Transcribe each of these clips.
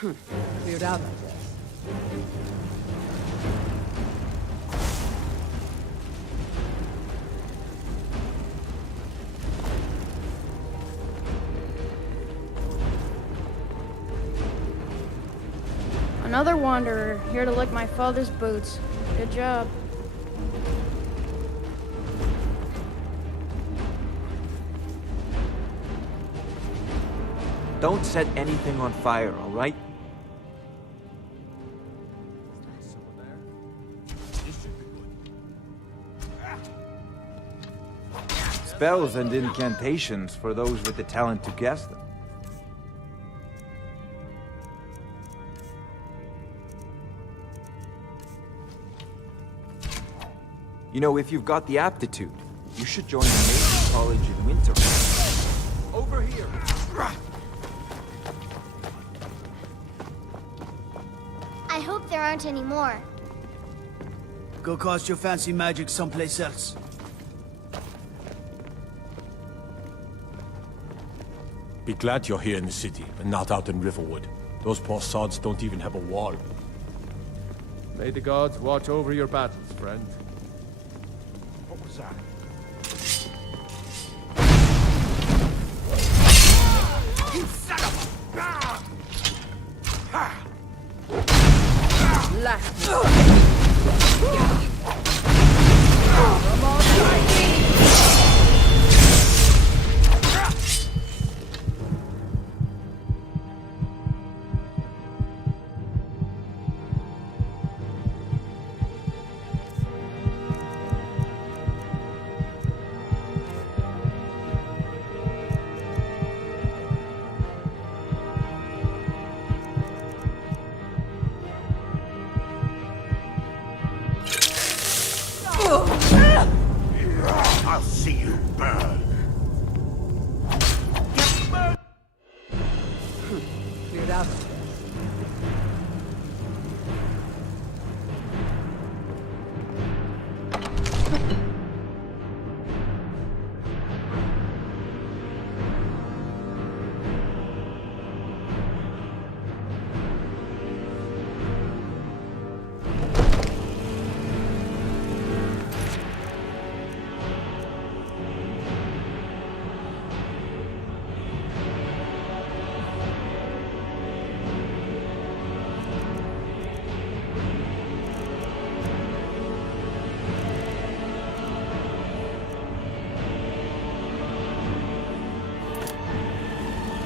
Cleared out, I guess. Another wanderer, here to lick my father's boots. Good job. Don't set anything on fire, all right? Spells and incantations for those with the talent to guess them. You know, if you've got the aptitude, you should join the Navy College in winter. Over here! I hope there aren't any more. Go cast your fancy magic someplace else. Be glad you're here in the city, and not out in Riverwood. Those poor sods don't even have a wall. May the gods watch over your battles, friend. What was that? You son of I'll see you burn. Cleared out, I guess.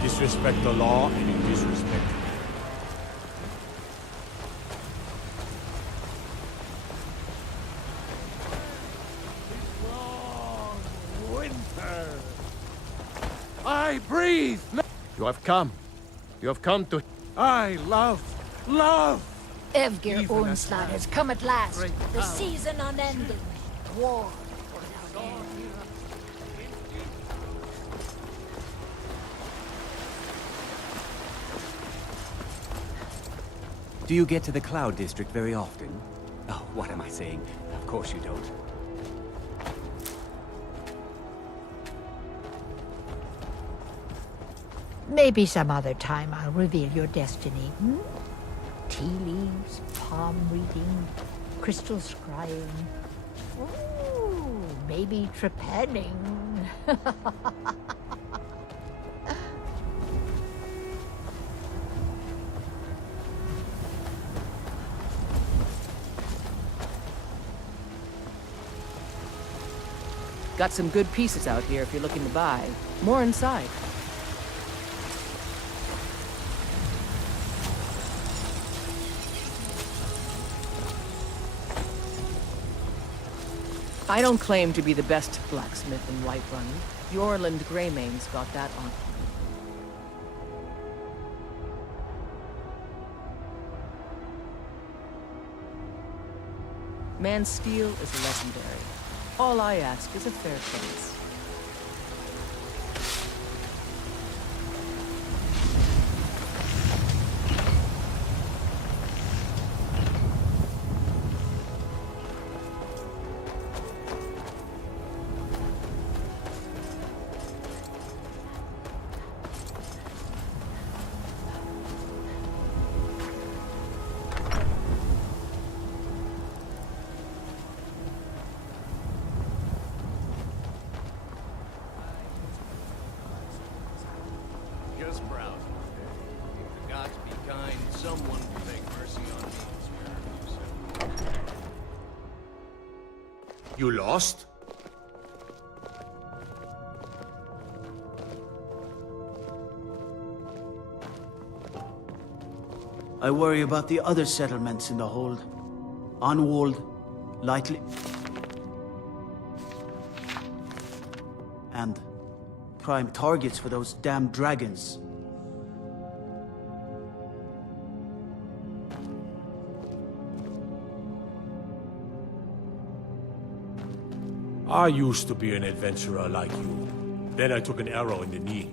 Disrespect the law, and you disrespect me. Winter! I breathe! You have come. You have come to... I love! Evgir Onslaught has come at last. The season unending. War. Do you get to the Cloud District very often? Oh, what am I saying? Of course you don't. Maybe some other time I'll reveal your destiny. Tea leaves, palm reading, crystal scrying. Ooh, maybe trepanning. Got some good pieces out here if you're looking to buy. More inside. I don't claim to be the best blacksmith in Whiterun. The Orland Greymane's got that on. Man's steel is legendary. All I ask is a fair price. us browse. If the gods be kind, someone will take mercy on me. You lost? I worry about the other settlements in the hold. Unwalled, lightly... and prime targets for those damn dragons. I used to be an adventurer like you. Then I took an arrow in the knee.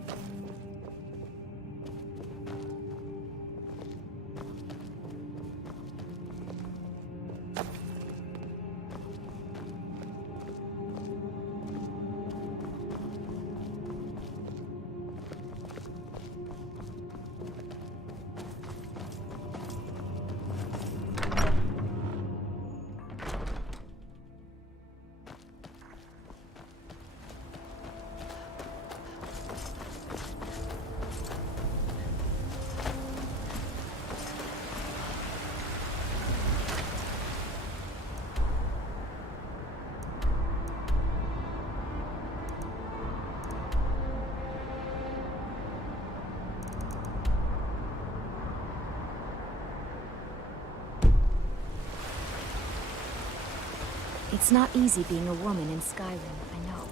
It's not easy being a woman in Skyrim, I know.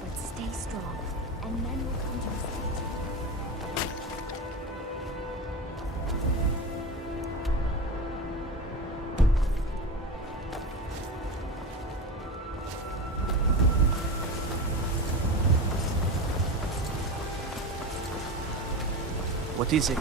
But stay strong, and men will come to respect you. What is it?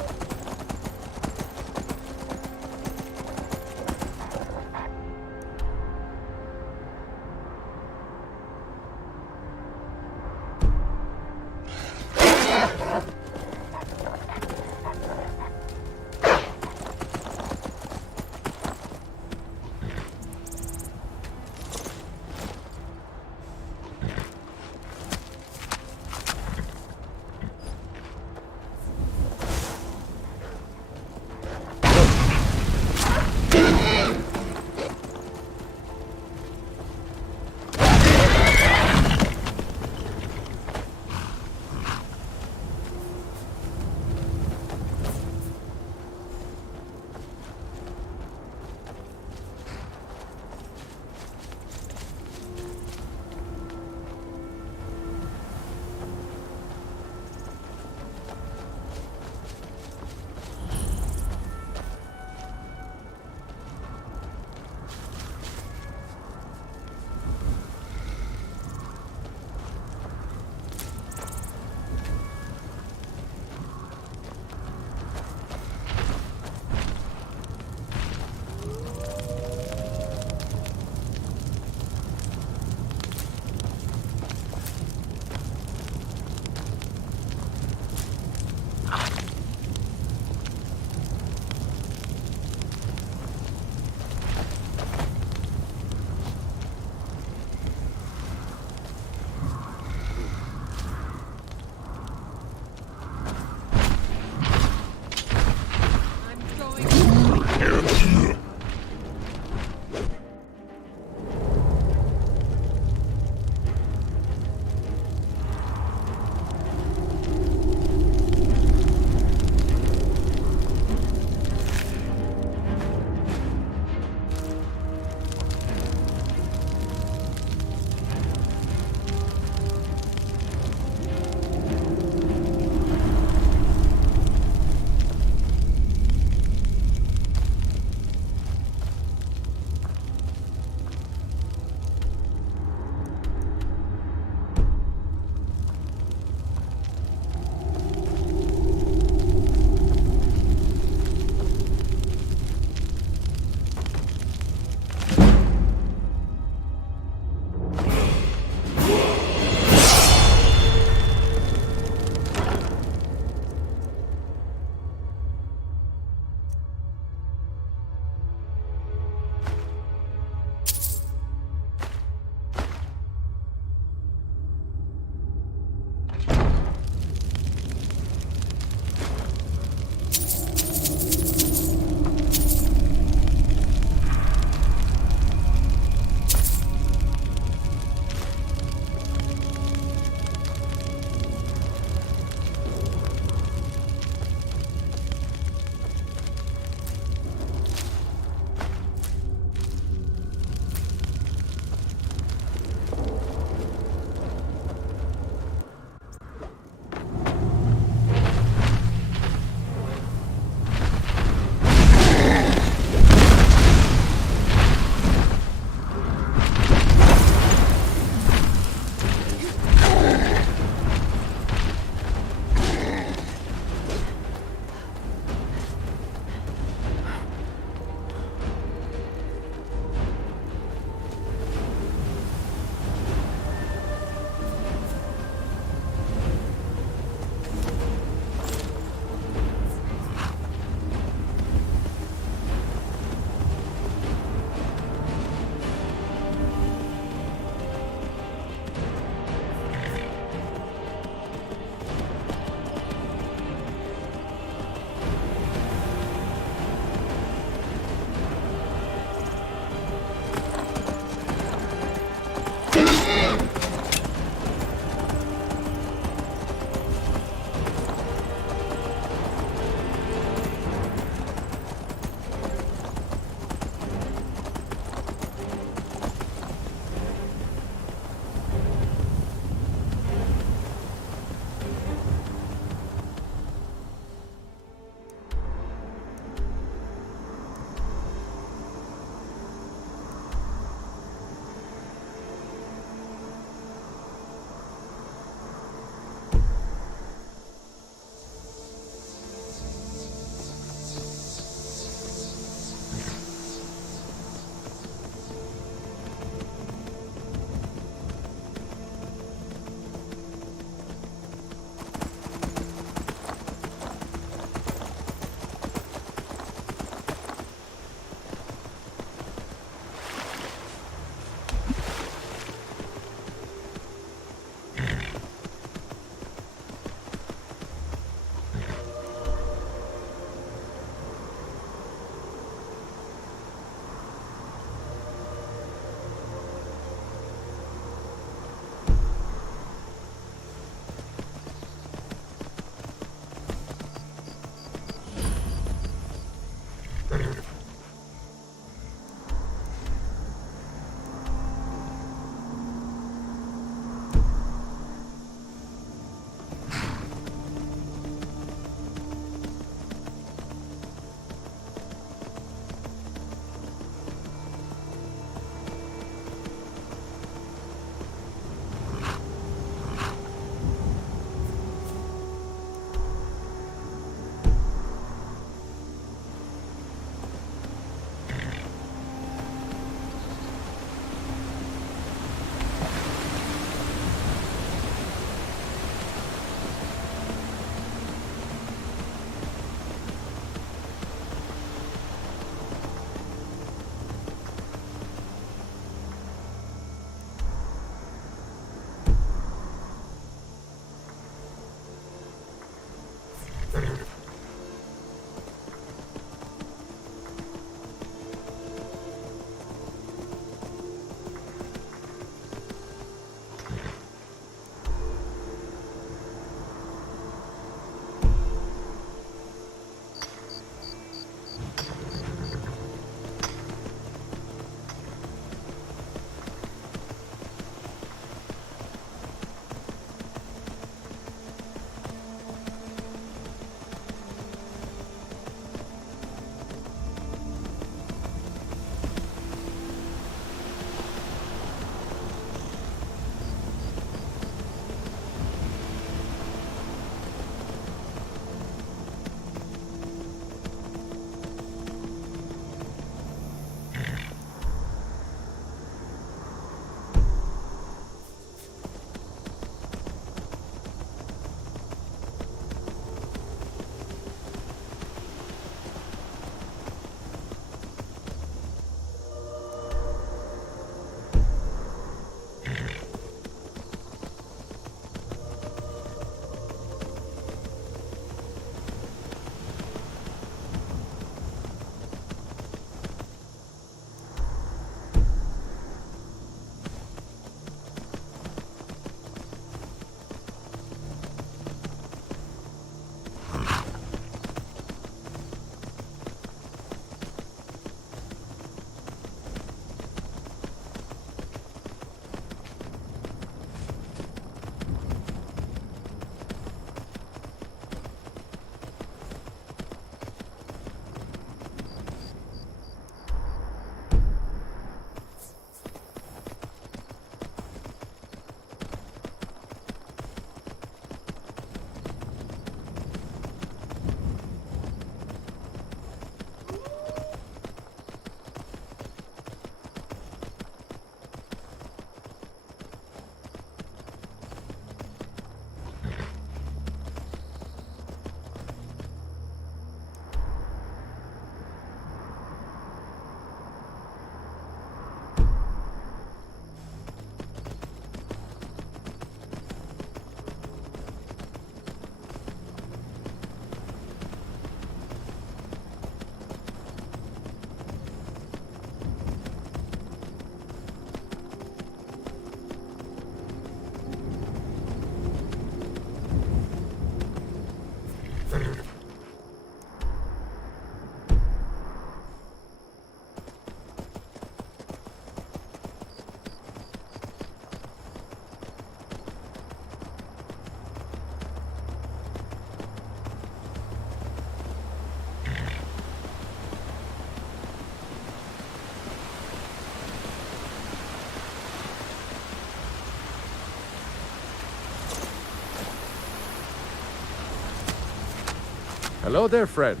Hello there, friend.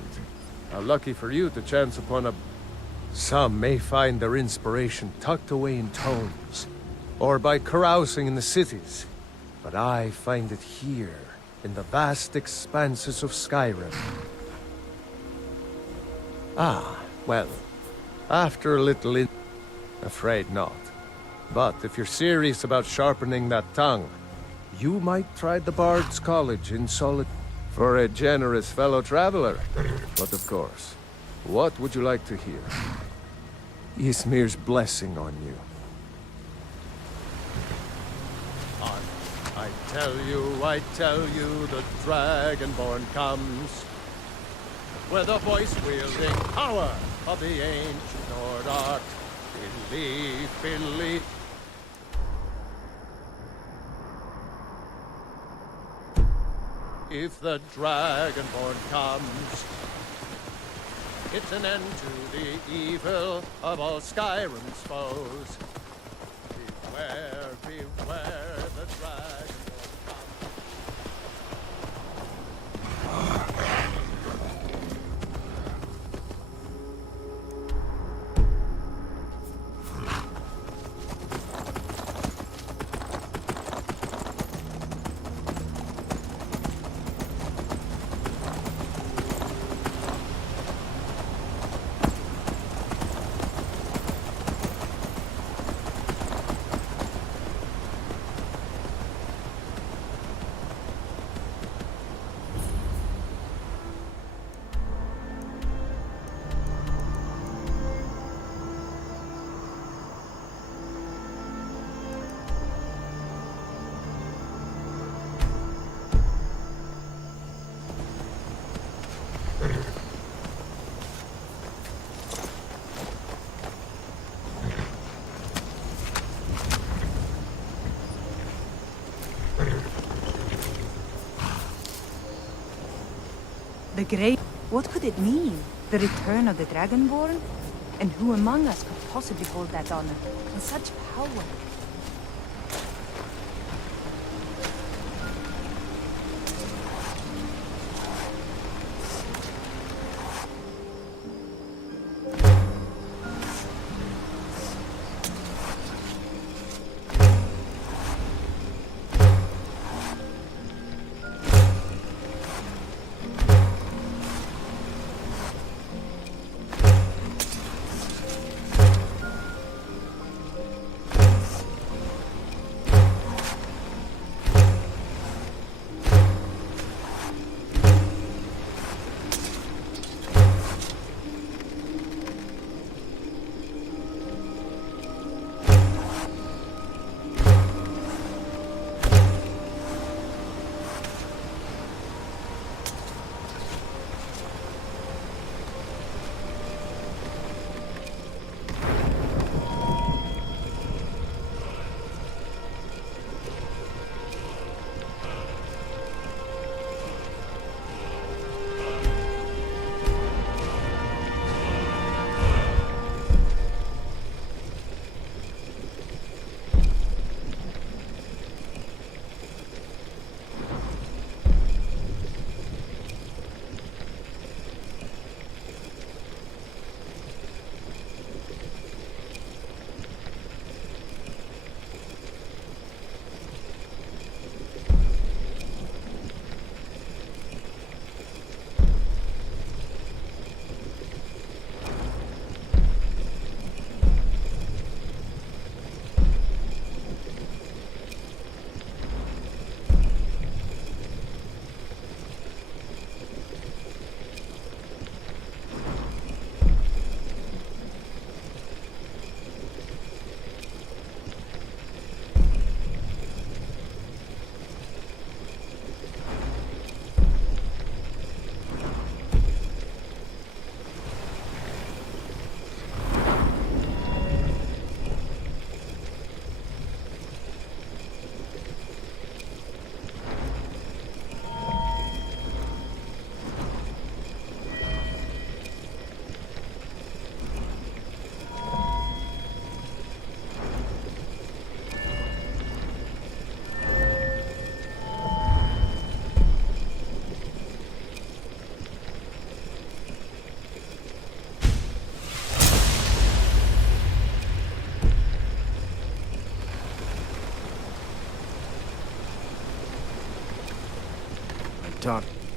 How lucky for you to chance upon a... Some may find their inspiration tucked away in tomes, or by carousing in the cities. But I find it here, in the vast expanses of Skyrim. Ah, well, after a little afraid not. But if you're serious about sharpening that tongue, you might try the Bard's College in solitude. For a generous fellow traveler. But of course, what would you like to hear? Ysmir's blessing on you. I tell you, the Dragonborn comes. With the voice-wielding power of the ancient Nordart. Believe. If the Dragonborn comes, it's an end to the evil of all Skyrim's foes. Beware, the Dragonborn comes. The Grey... What could it mean? The return of the Dragonborn? And who among us could possibly hold that honor? And such power?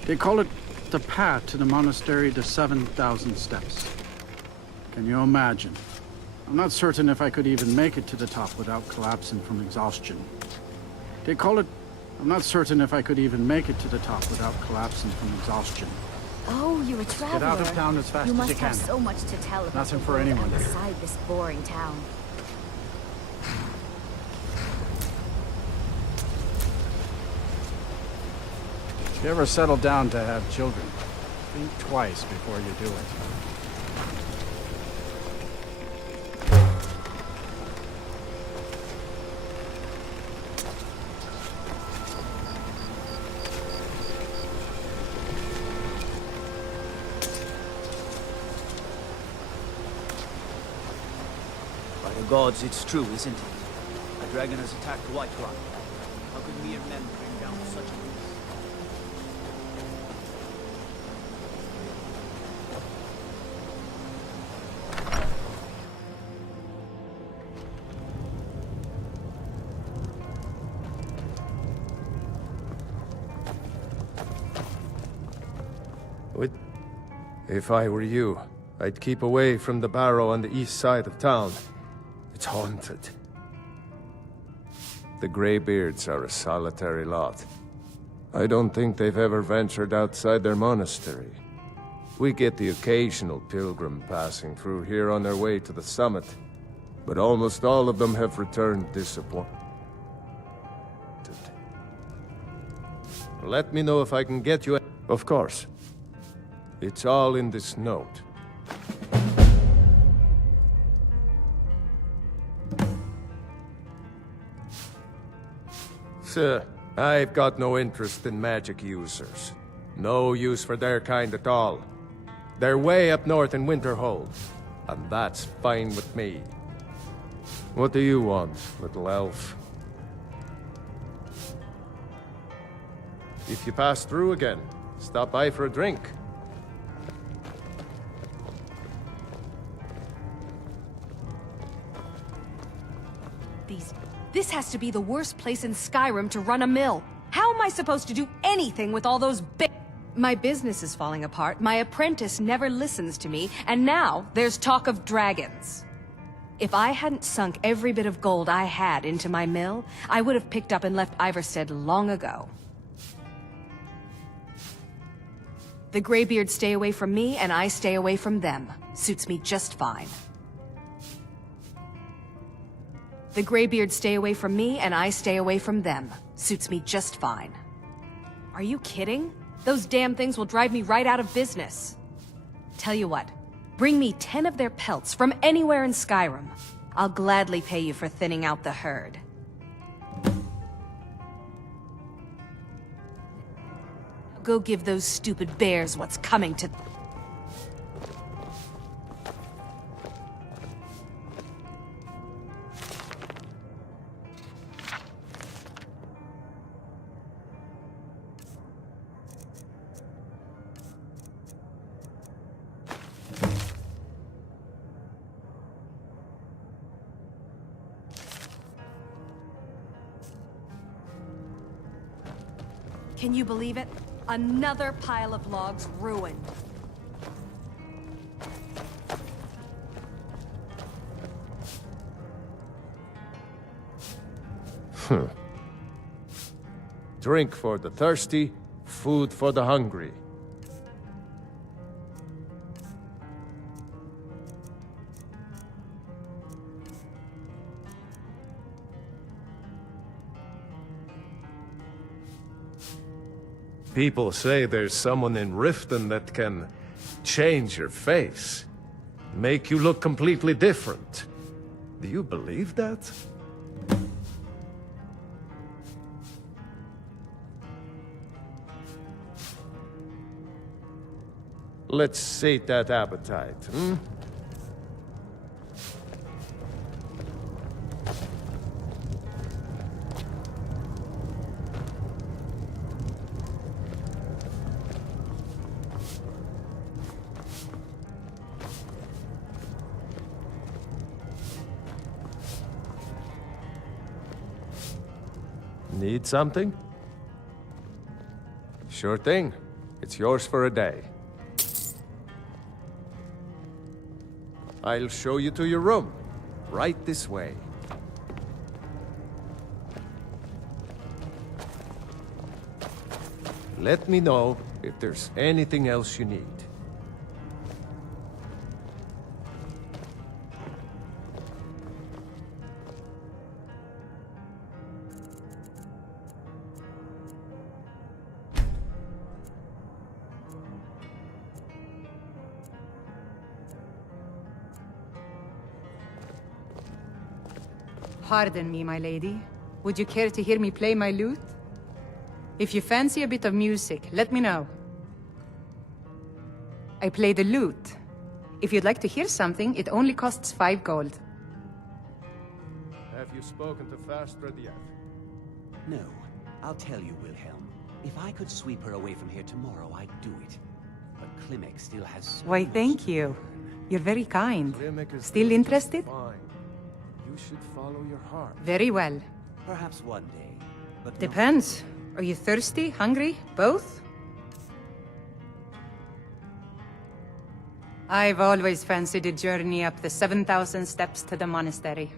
They call it the path to the monastery to 7,000 steps. Can you imagine? I'm not certain if I could even make it to the top without collapsing from exhaustion. They call it... I'm not certain if I could even make it to the top without collapsing from exhaustion. Oh, you're a traveler. Get out of town as fast as you can. You must have so much to tell about Nothing the for world anyone here. outside this boring town. If you ever settle down to have children, think twice before you do it. By the gods, it's true, isn't it? A dragon has attacked Whiterun. How could mere men bring down such a beast? If I were you, I'd keep away from the barrow on the east side of town. It's haunted. The Greybeards are a solitary lot. I don't think they've ever ventured outside their monastery. We get the occasional pilgrim passing through here on their way to the summit, but almost all of them have returned disappointed. Let me know if I can get you. Of course. It's all in this note. Sir, I've got no interest in magic users. No use for their kind at all. They're way up north in Winterhold, and that's fine with me. What do you want, little elf? If you pass through again, stop by for a drink. This has to be the worst place in Skyrim to run a mill. How am I supposed to do anything with all those My business is falling apart, my apprentice never listens to me, and now there's talk of dragons. If I hadn't sunk every bit of gold I had into my mill, I would have picked up and left Ivarstead long ago. The Greybeards stay away from me, and I stay away from them. Suits me just fine. The Greybeards stay away from me, and I stay away from them. Suits me just fine. Are you kidding? Those damn things will drive me right out of business. Tell you what, bring me 10 of their pelts from anywhere in Skyrim. I'll gladly pay you for thinning out the herd. Go give those stupid bears what's coming to... Can you believe it? Another pile of logs ruined. Drink for the thirsty, food for the hungry. People say there's someone in Riften that can change your face, make you look completely different. Do you believe that? Let's sate that appetite, hmm? Need something? Sure thing. It's yours for a day. I'll show you to your room. Right this way. Let me know if there's anything else you need. Pardon me, my lady. Would you care to hear me play my lute? If you fancy a bit of music, let me know. I play the lute. If you'd like to hear something, it only costs 5 gold. Have you spoken to Fastred yet? No. I'll tell you, Wilhelm. If I could sweep her away from here tomorrow, I'd do it. But Klimek still has so Why, much thank to you. learn. You're very kind. Klimek is Still doing just interested? fine. You should follow your heart. Very well. Perhaps one day, but not Depends. Are you thirsty, hungry, both? I've always fancied a journey up the 7,000 steps to the monastery.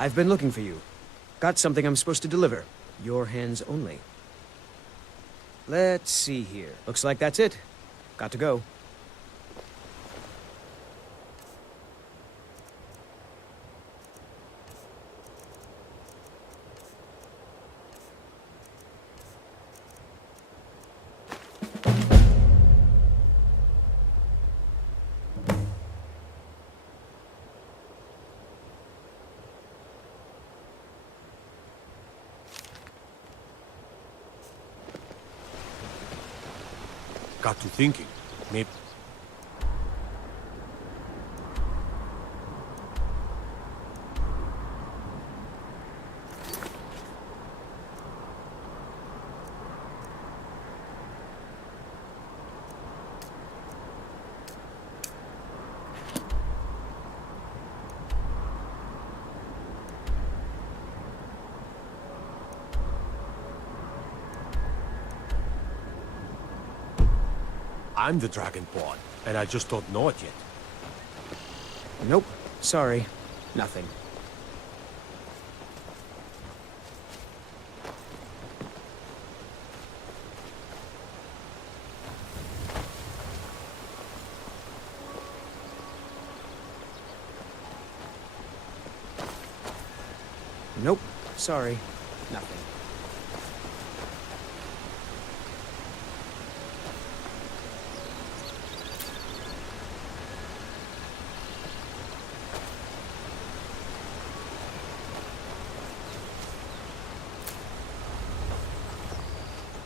I've been looking for you. Got something I'm supposed to deliver. Your hands only. Let's see here. Looks like that's it. Got to go. got to thinking. Maybe... I'm the Dragonborn, and I just don't know it yet. Nope. Sorry. Nothing. Nope. Sorry. Nothing.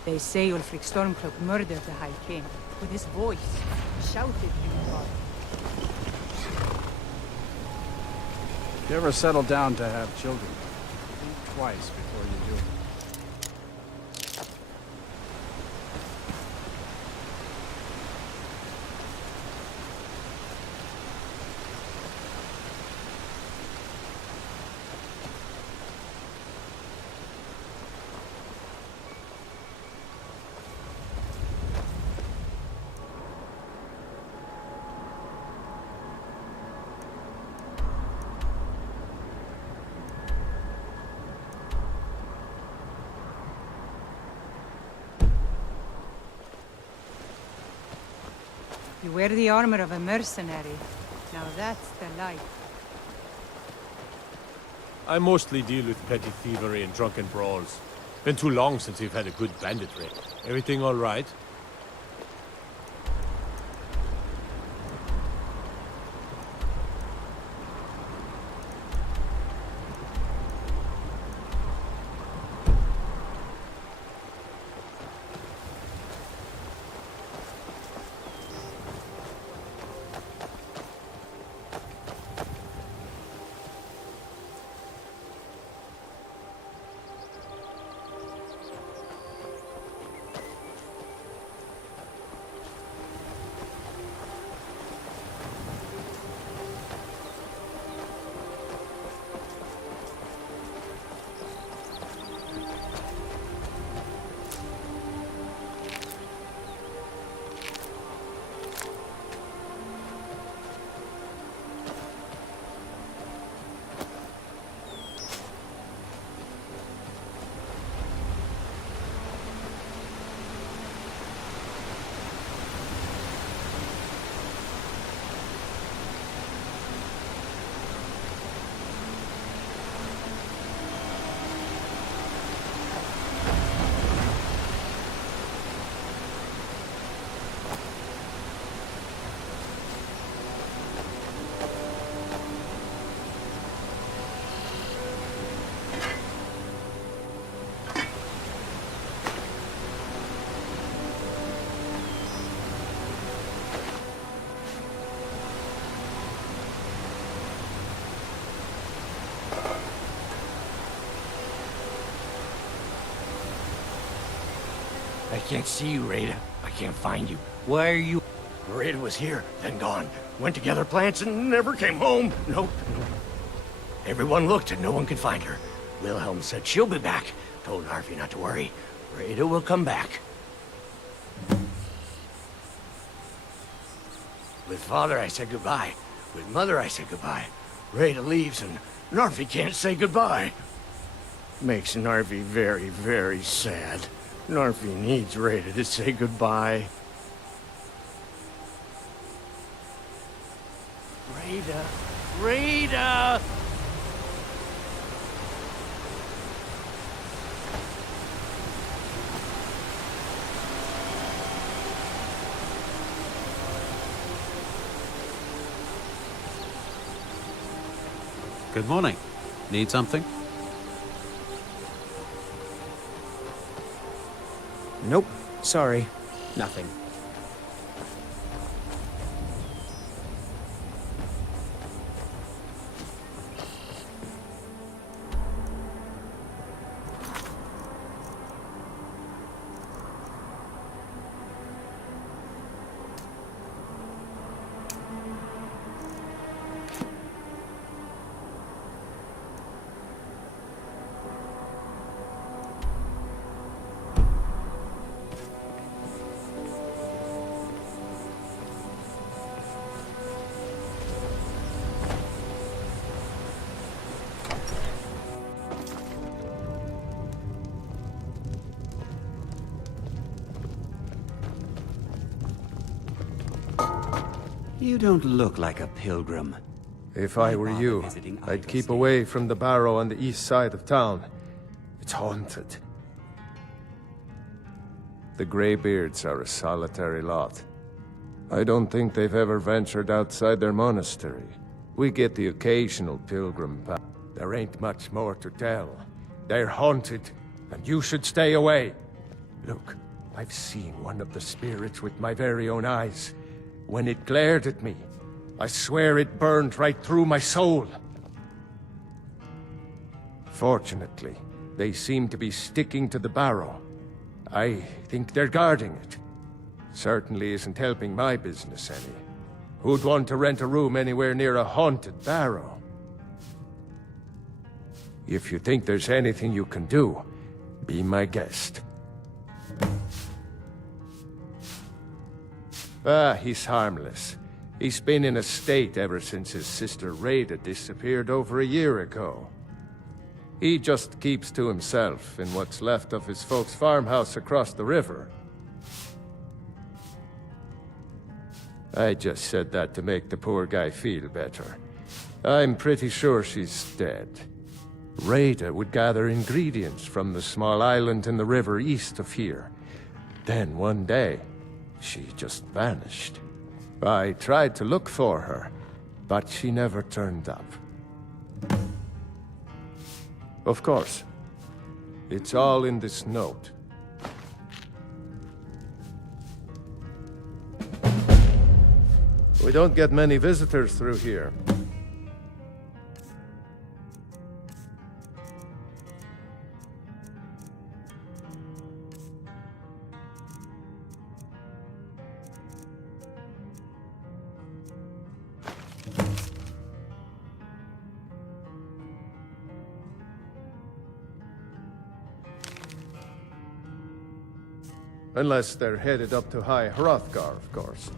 They say Ulfric Stormcloak murdered the High King with his voice. Shouted him God. If you ever settle down to have children, think twice before you do it. You wear the armor of a mercenary. Now that's the life. I mostly deal with petty thievery and drunken brawls. Been too long since we've had a good bandit raid. Everything all right? I can't see you, Rada. I can't find you. Why are you... Rada was here, then gone. Went to gather plants and never came home. Nope. Everyone looked and no one could find her. Wilhelm said she'll be back. Told Harvey not to worry. Rada will come back. With Father, I said goodbye. With Mother, I said goodbye. Rada leaves and Narvi can't say goodbye. Makes Narvi very, very sad. Narvi needs Rada to say goodbye. Rada! Rada! Good morning. Need something? Nope. Sorry. Nothing. You don't look like a pilgrim. If I were you, I'd keep away from the barrow on the east side of town. It's haunted. The Greybeards are a solitary lot. I don't think they've ever ventured outside their monastery. We get the occasional pilgrim path. There ain't much more to tell. They're haunted, and you should stay away. Look, I've seen one of the spirits with my very own eyes. When it glared at me, I swear it burned right through my soul. Fortunately, they seem to be sticking to the barrow. I think they're guarding it. Certainly isn't helping my business any. Who'd want to rent a room anywhere near a haunted barrow? If you think there's anything you can do, be my guest. Ah, he's harmless. He's been in a state ever since his sister Rada disappeared over a year ago. He just keeps to himself in what's left of his folks' farmhouse across the river. I just said that to make the poor guy feel better. I'm pretty sure she's dead. Rada would gather ingredients from the small island in the river east of here. Then one day, she just vanished. I tried to look for her, but she never turned up. Of course, it's all in this note. We don't get many visitors through here. Unless they're headed up to High Hrothgar, of course.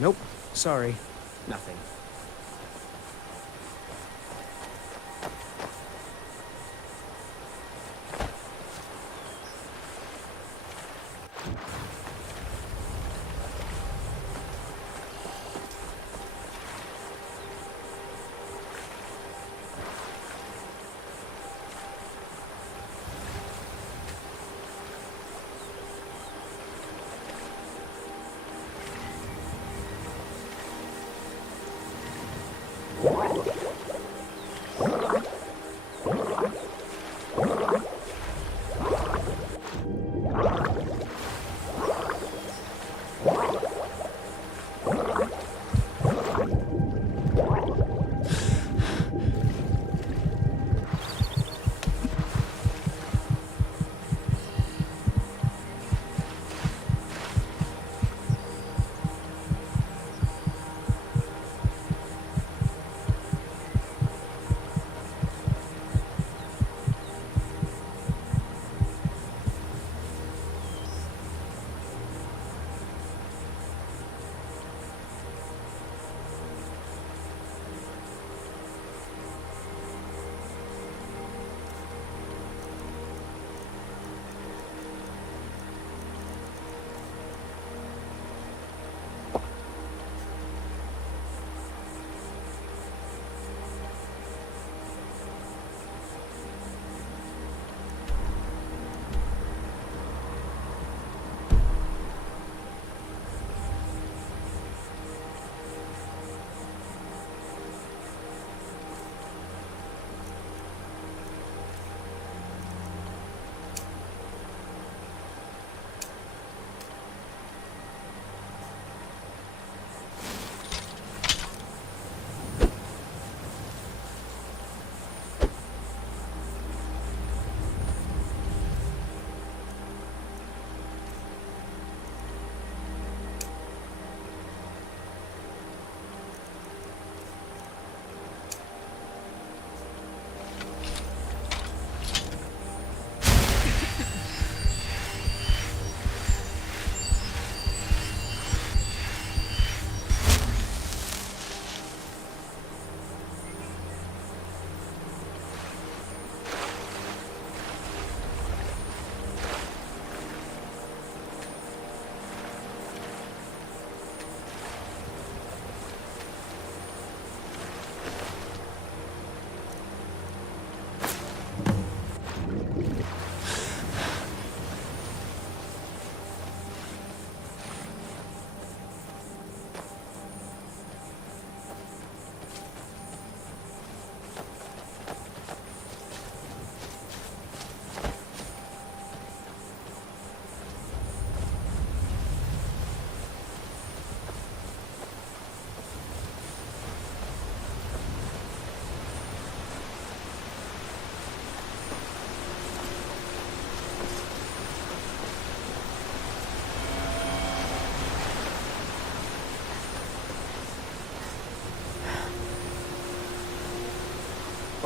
Nope. Sorry. Nothing.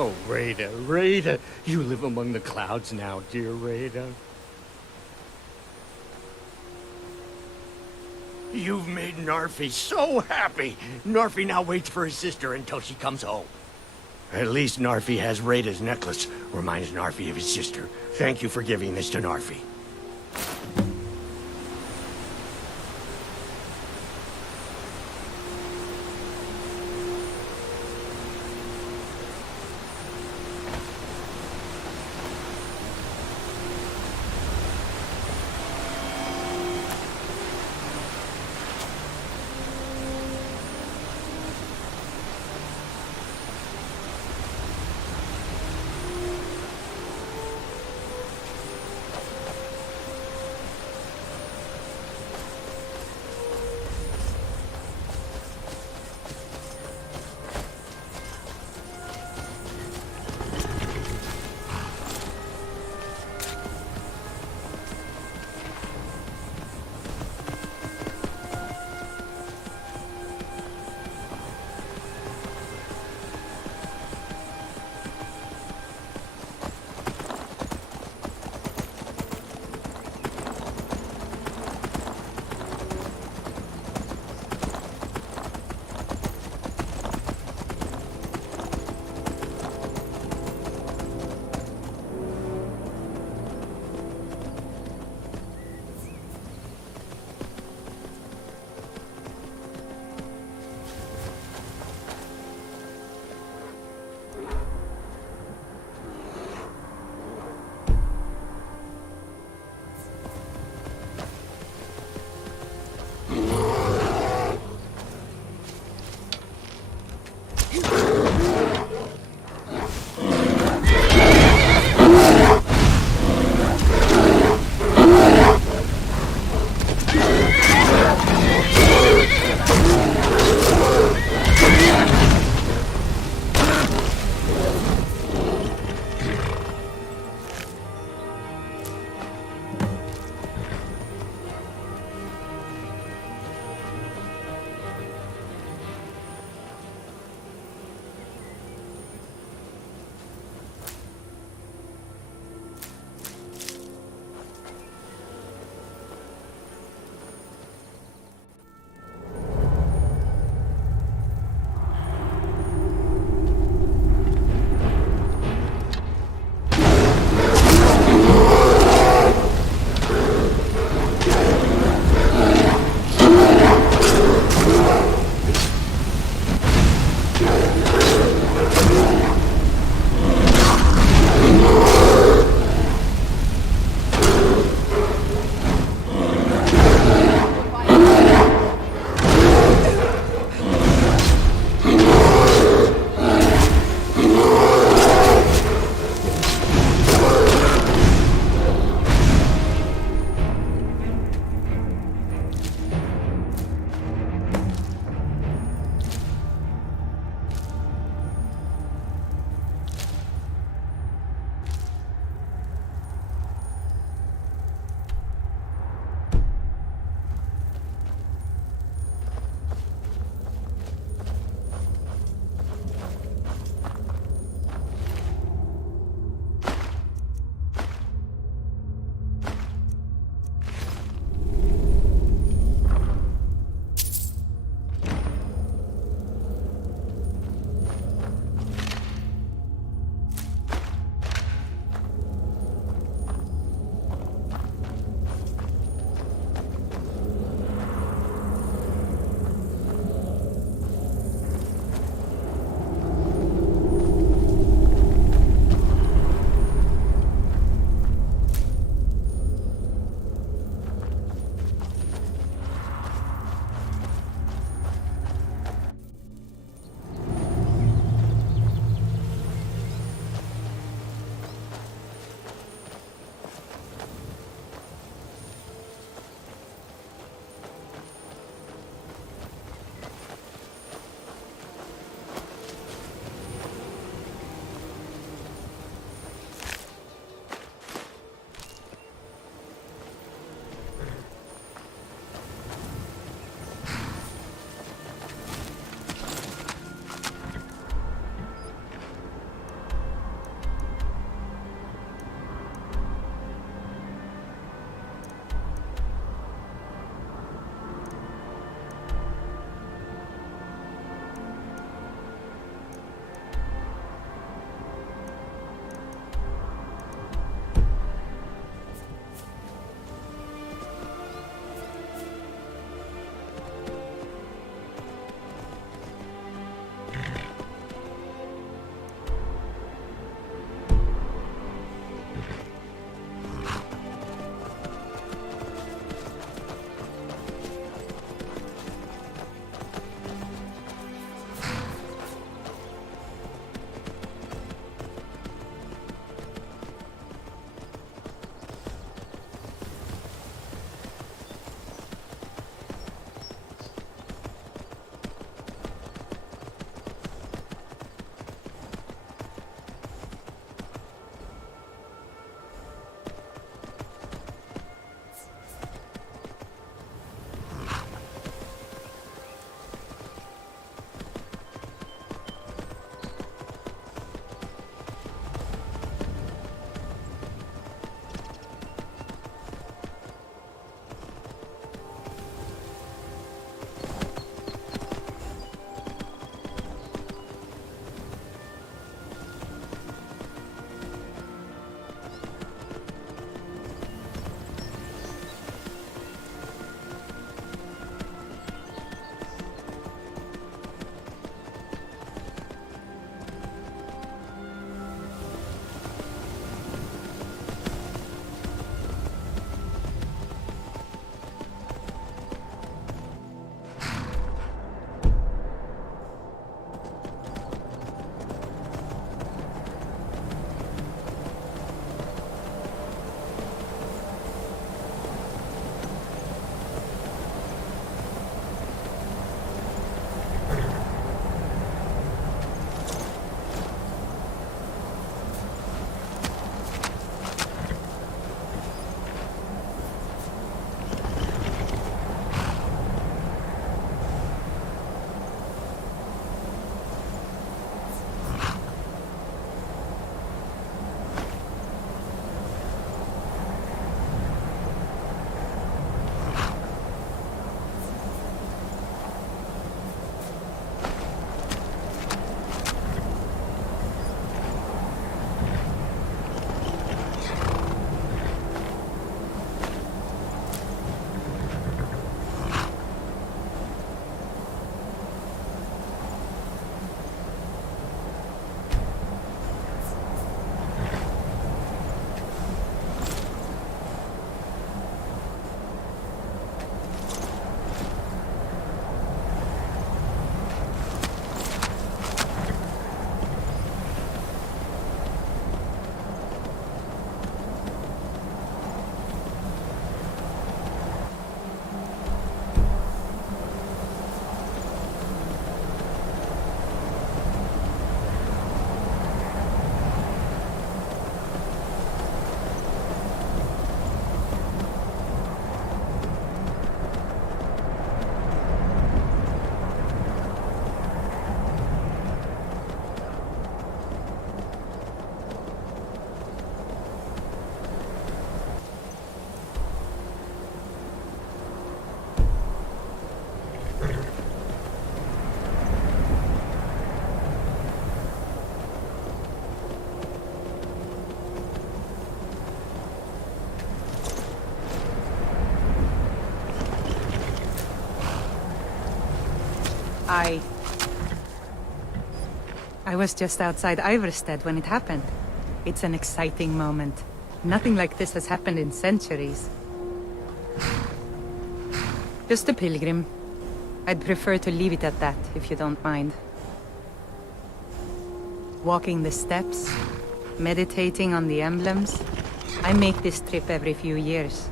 Oh, Rada, Rada, you live among the clouds now, dear Rada. You've made Narfi so happy. Narfi now waits for his sister until she comes home. At least Narfi has Rada's necklace. Reminds Narfi of his sister. Thank you for giving this to Narfi. I was just outside Iverstead when it happened. It's an exciting moment. Nothing like this has happened in centuries. Just a pilgrim. I'd prefer to leave it at that, if you don't mind. Walking the steps, meditating on the emblems. I make this trip every few years.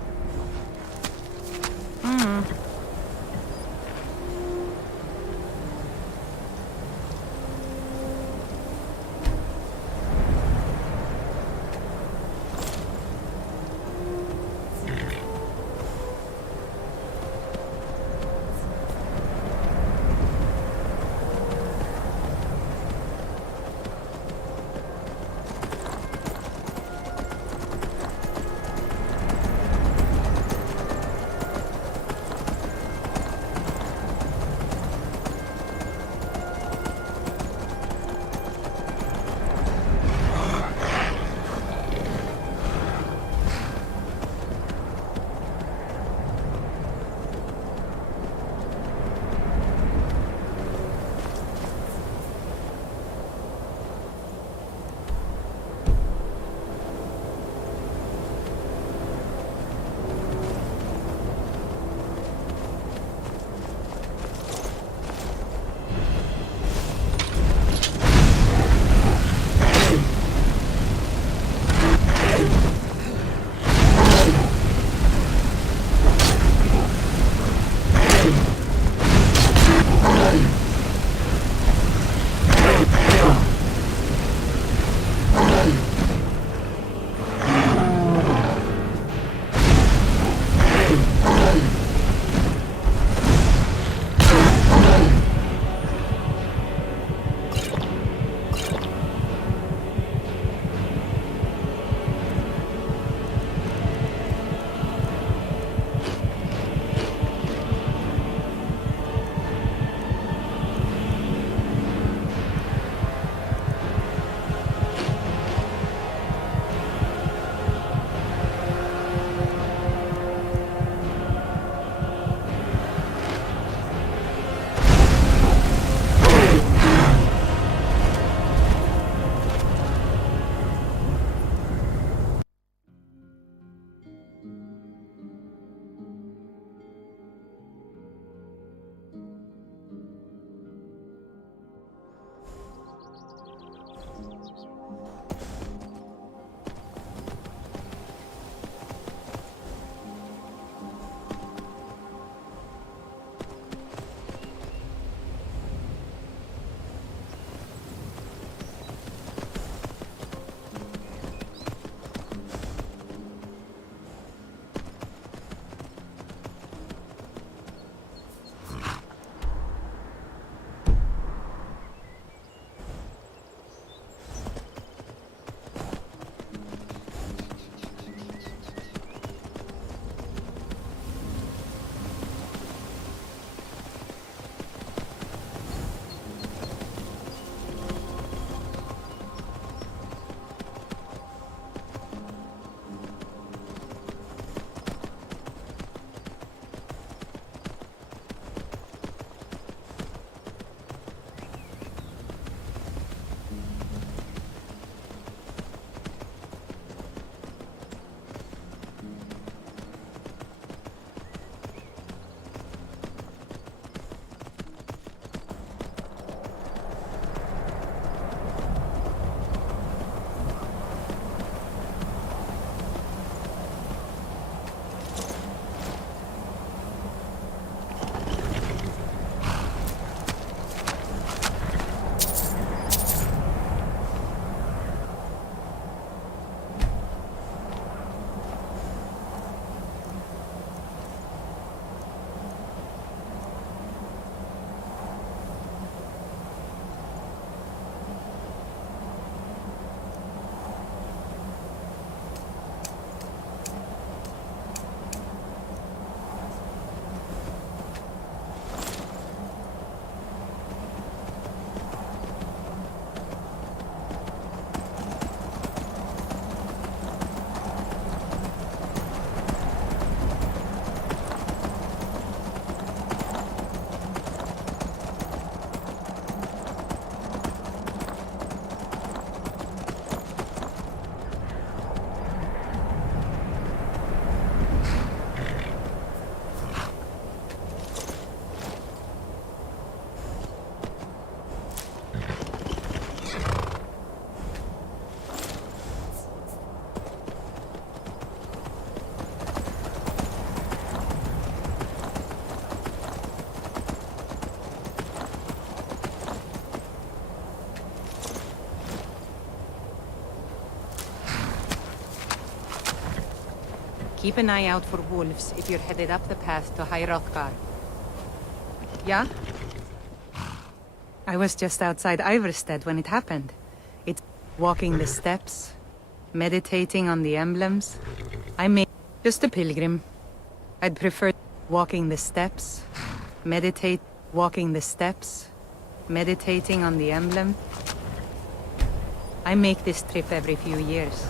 Keep an eye out for wolves if you're headed up the path to High Hrothgar. Yeah? I was just outside Iverstead when it happened. It's walking the steps, meditating on the emblems. I may just a pilgrim. I'd prefer walking the steps, walking the steps, meditating on the emblem. I make this trip every few years.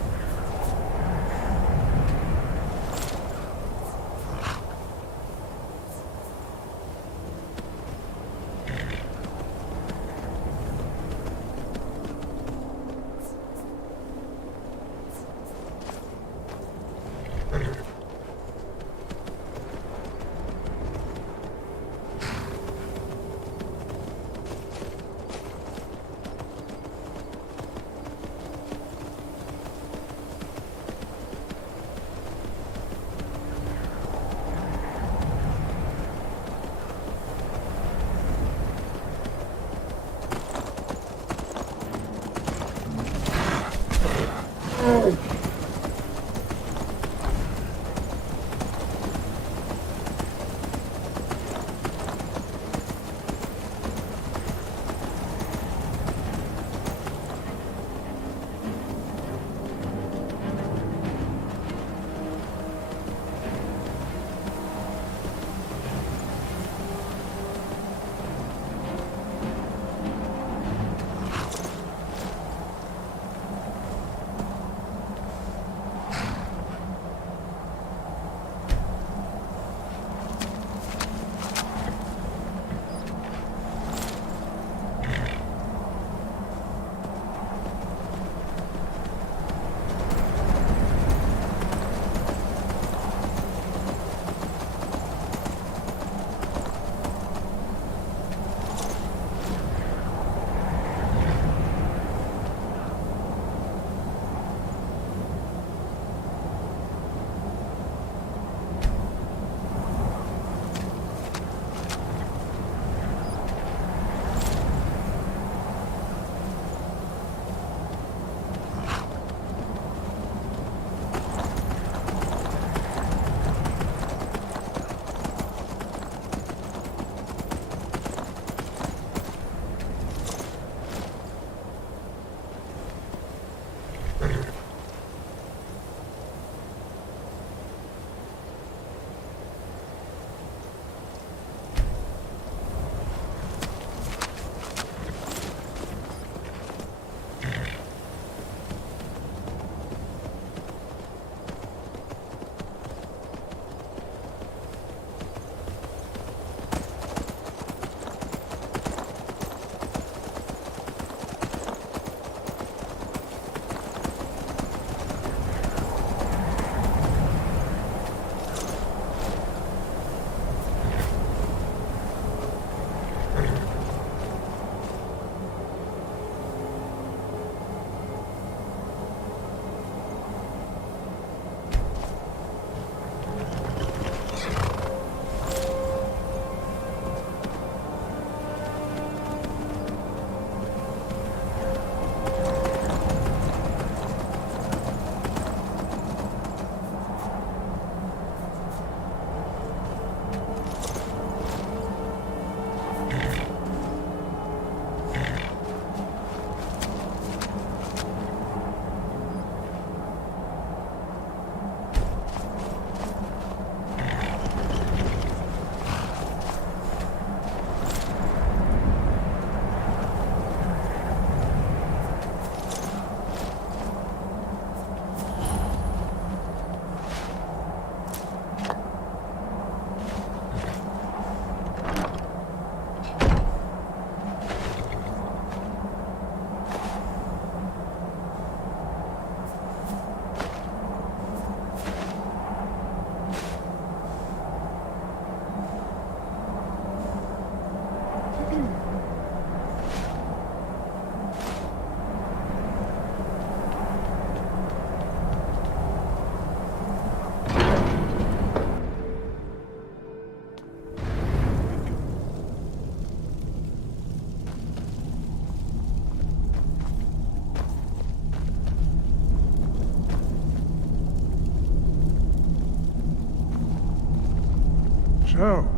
So,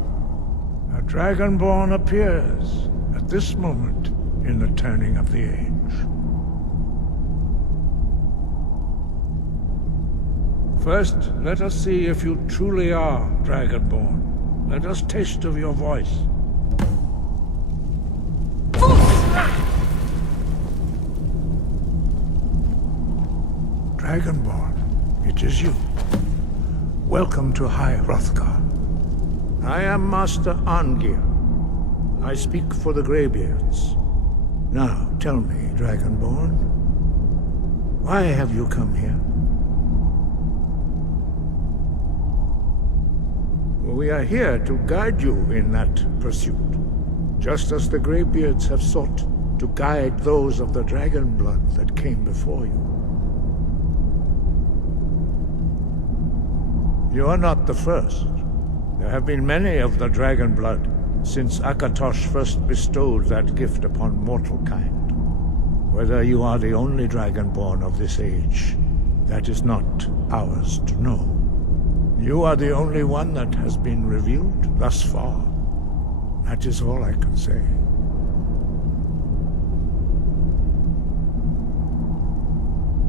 a Dragonborn appears at this moment in the turning of the age. First, let us see if you truly are Dragonborn. Let us taste of your voice. Dragonborn, it is you. Welcome to High Hrothgar. I am Master Arngir. I speak for the Greybeards. Now, tell me, Dragonborn, why have you come here? We are here to guide you in that pursuit, just as the Greybeards have sought to guide those of the dragon blood that came before you. You are not the first. There have been many of the dragon blood since Akatosh first bestowed that gift upon mortal kind. Whether you are the only Dragonborn of this age, that is not ours to know. You are the only one that has been revealed thus far. That is all I can say.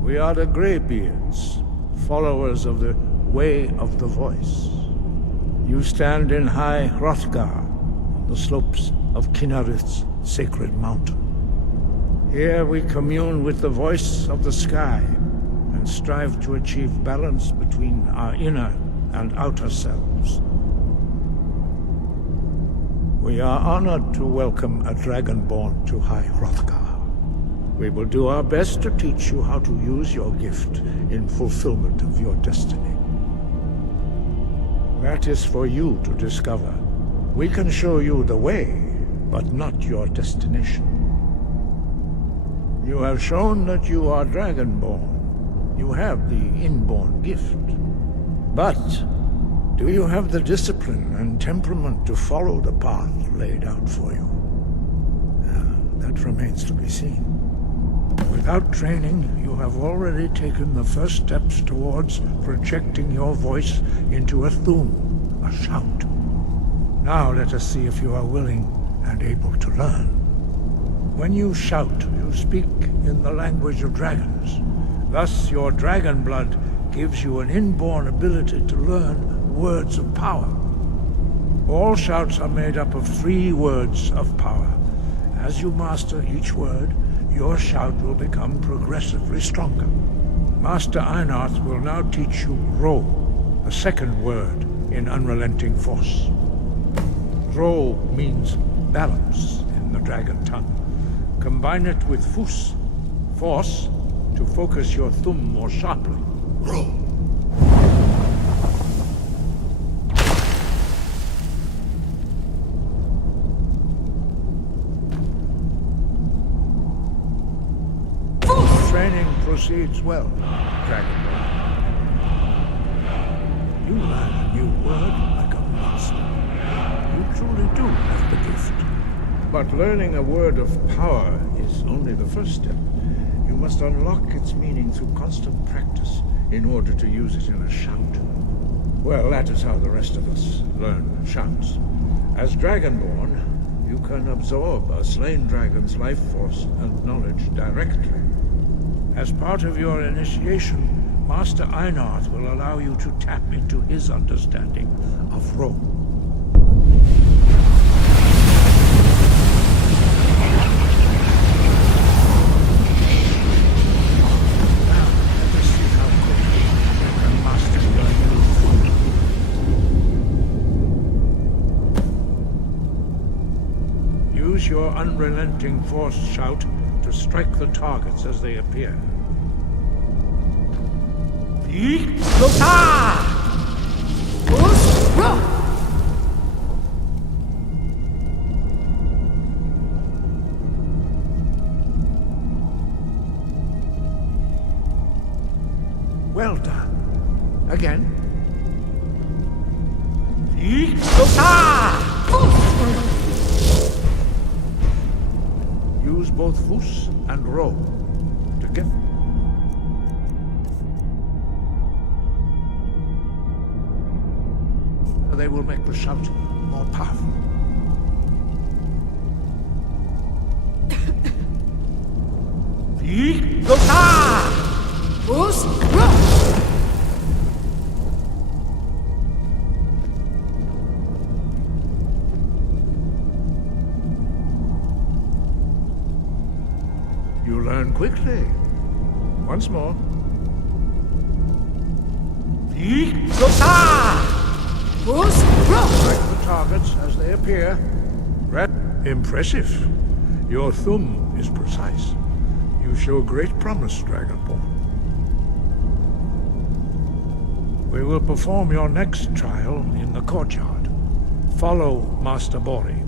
We are the Greybeards, followers of the Way of the Voice. You stand in High Hrothgar, on the slopes of Kinnarith's sacred mountain. Here we commune with the voice of the sky, and strive to achieve balance between our inner and outer selves. We are honored to welcome a Dragonborn to High Hrothgar. We will do our best to teach you how to use your gift in fulfillment of your destiny. That is for you to discover. We can show you the way, but not your destination. You have shown that you are Dragonborn. You have the inborn gift. But do you have the discipline and temperament to follow the path laid out for you? That remains to be seen. Without training, you have already taken the first steps towards projecting your voice into a thum, a shout. Now let us see if you are willing and able to learn. When you shout, you speak in the language of dragons. Thus, your dragon blood gives you an inborn ability to learn words of power. All shouts are made up of 3 words of power. As you master each word, your shout will become progressively stronger. Master Einarth will now teach you Ro, the second word in Unrelenting Force. Ro means balance in the dragon tongue. Combine it with Fus, force, to focus your thumb more sharply. Ro. Training proceeds well, Dragonborn. You learn a new word like a monster. You truly do have the gift. But learning a word of power is only the first step. You must unlock its meaning through constant practice in order to use it in a shout. Well, that is how the rest of us learn shouts. As Dragonborn, you can absorb a slain dragon's life force and knowledge directly. As part of your initiation, Master Einarth will allow you to tap into his understanding of Ro. Use your unrelenting force shout to strike the targets as they appear. Well done. Again. Use both Fus and Ro together. They will make the shout more powerful. You learn quickly. Once more. Strike the targets as they appear. Impressive. Your thumb is precise. You show great promise, Dragonborn. We will perform your next trial in the courtyard. Follow Master Bori.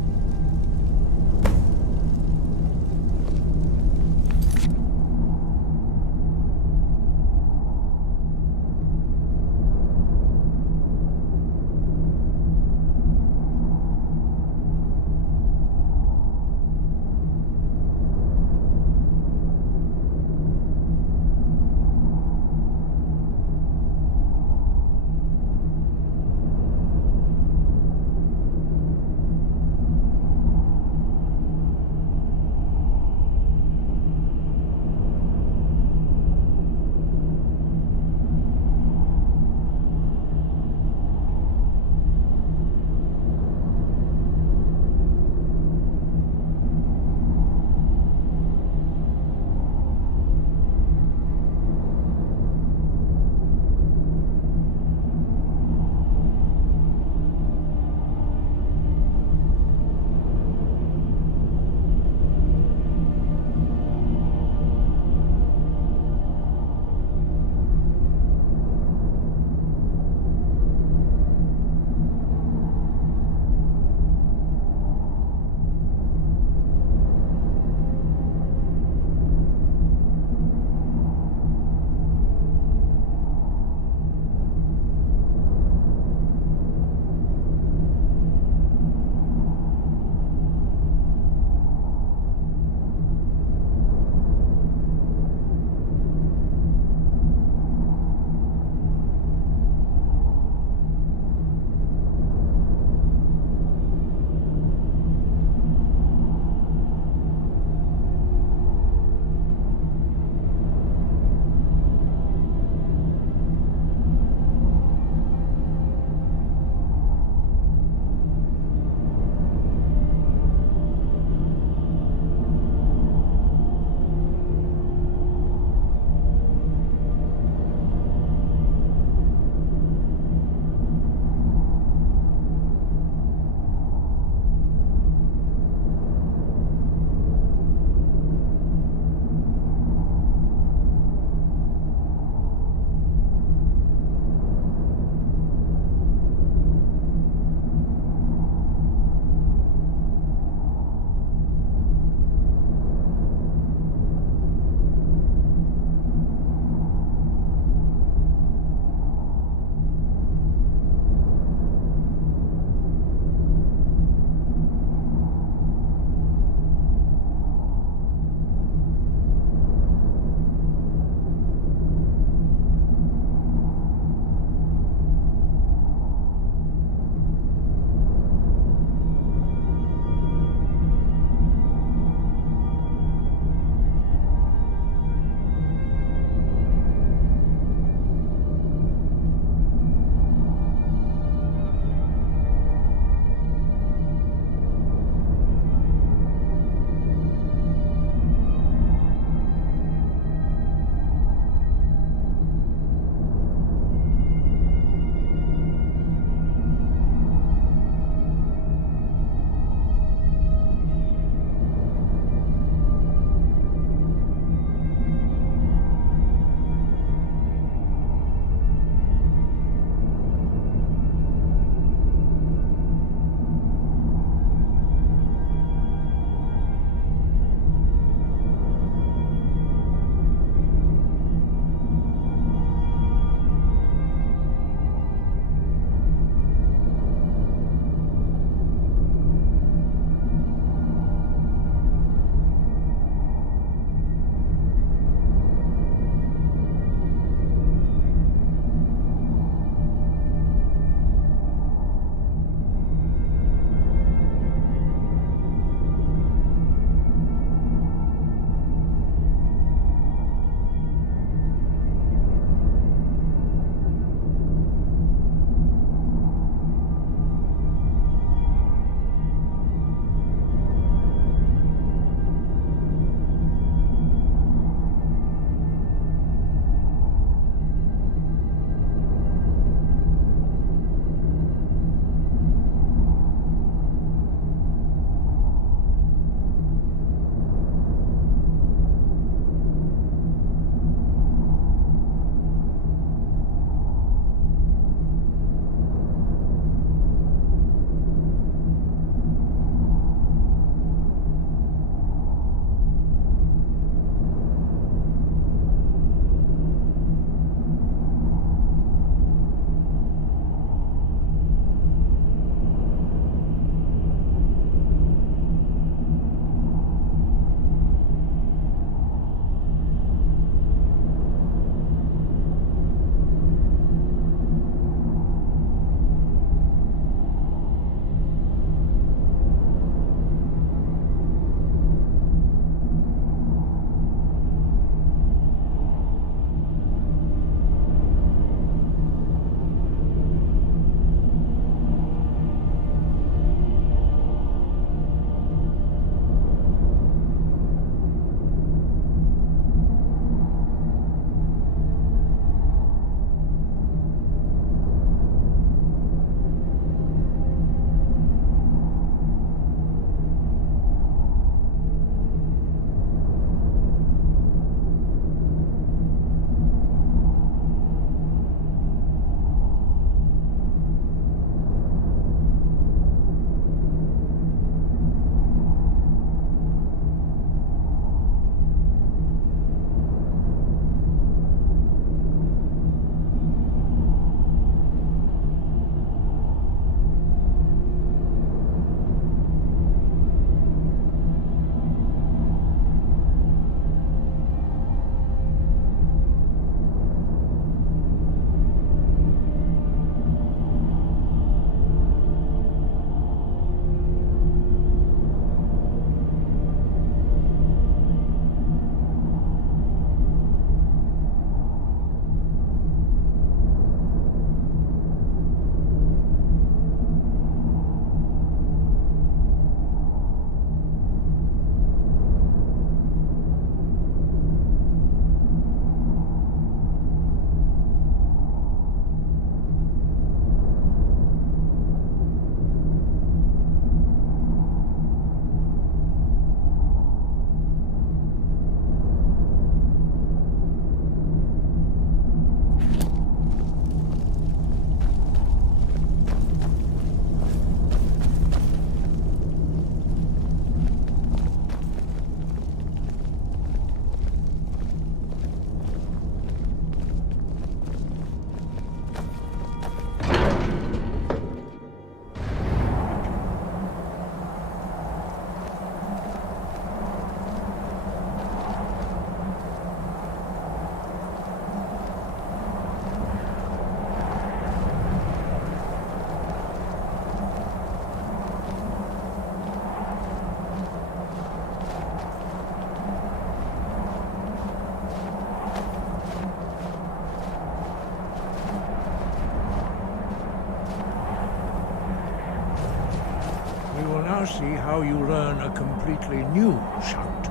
now see how you learn a completely new shout.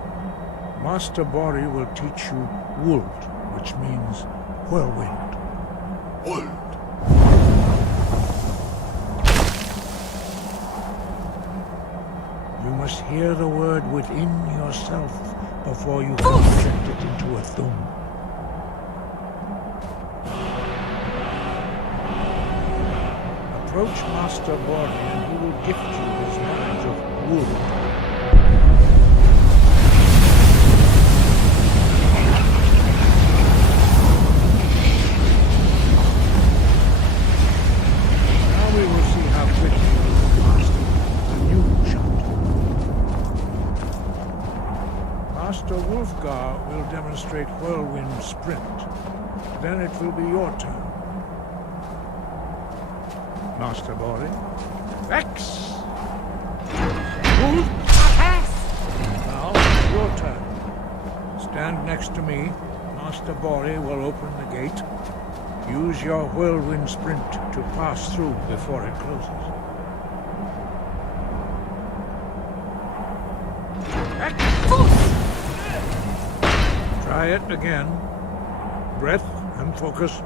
Master Bori will teach you Wuld, which means whirlwind. Wuld. You must hear the word within yourself before you can project it into a thum. Approach Master Bori and he will gift you his knowledge of Wuld. Master Wolfgar will demonstrate Whirlwind Sprint. Then it will be your turn. Master Bori. X! Wolf! Now, your turn. Stand next to me. Master Bori will open the gate. Use your Whirlwind Sprint to pass through before it closes. Try it again. Breath and focus.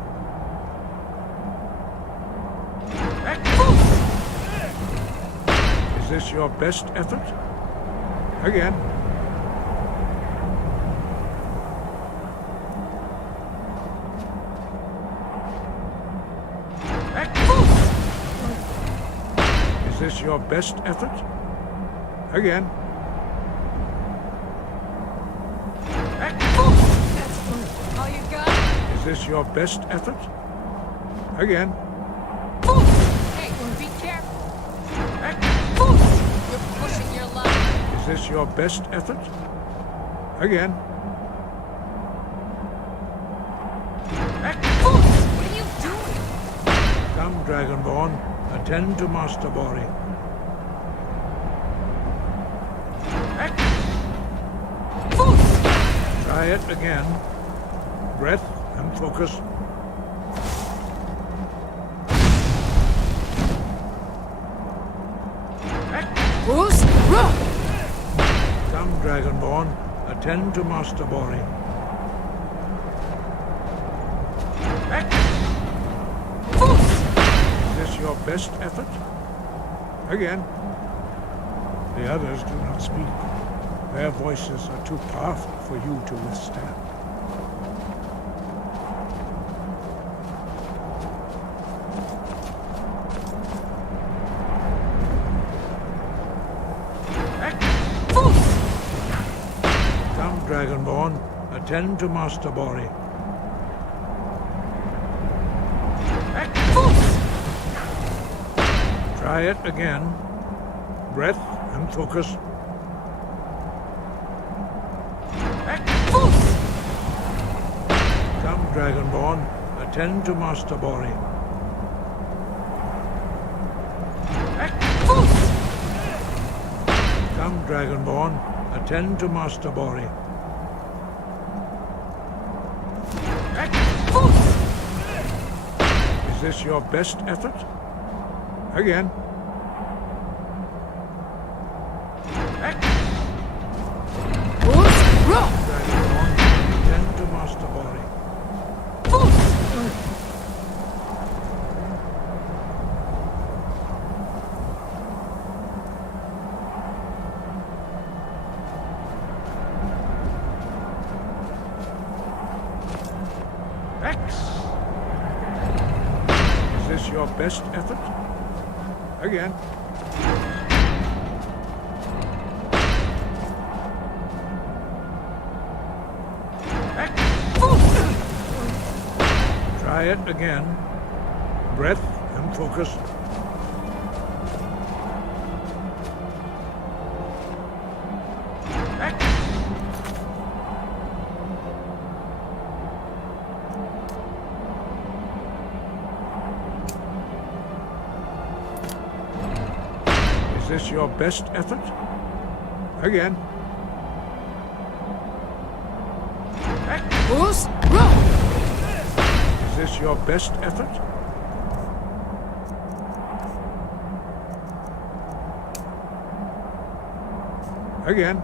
Is this your best effort? Again. Is this your best effort? Again. All you got? Is this your best effort? Again. Hey, be careful. You're pushing your luck. Is this your best effort? Again. What are you doing? Come, Dragonborn. Attend to Master Bori. Try it again. Breath and focus. Come, Dragonborn. Attend to Master Bori. Is this your best effort? Again. The others do not speak. Their voices are too powerful for you to withstand. Come, Dragonborn. Attend to Master Bori. Try it again. Breath and focus. Come, Dragonborn. Attend to Master Bori. Come, Dragonborn. Attend to Master Bori. Is this your best effort? Again. Dragonborn, attend to Master Bori. X! Is this your best effort? Again. Try it again. Breath and focus. Is this your best effort? Again. Is this your best effort? Again.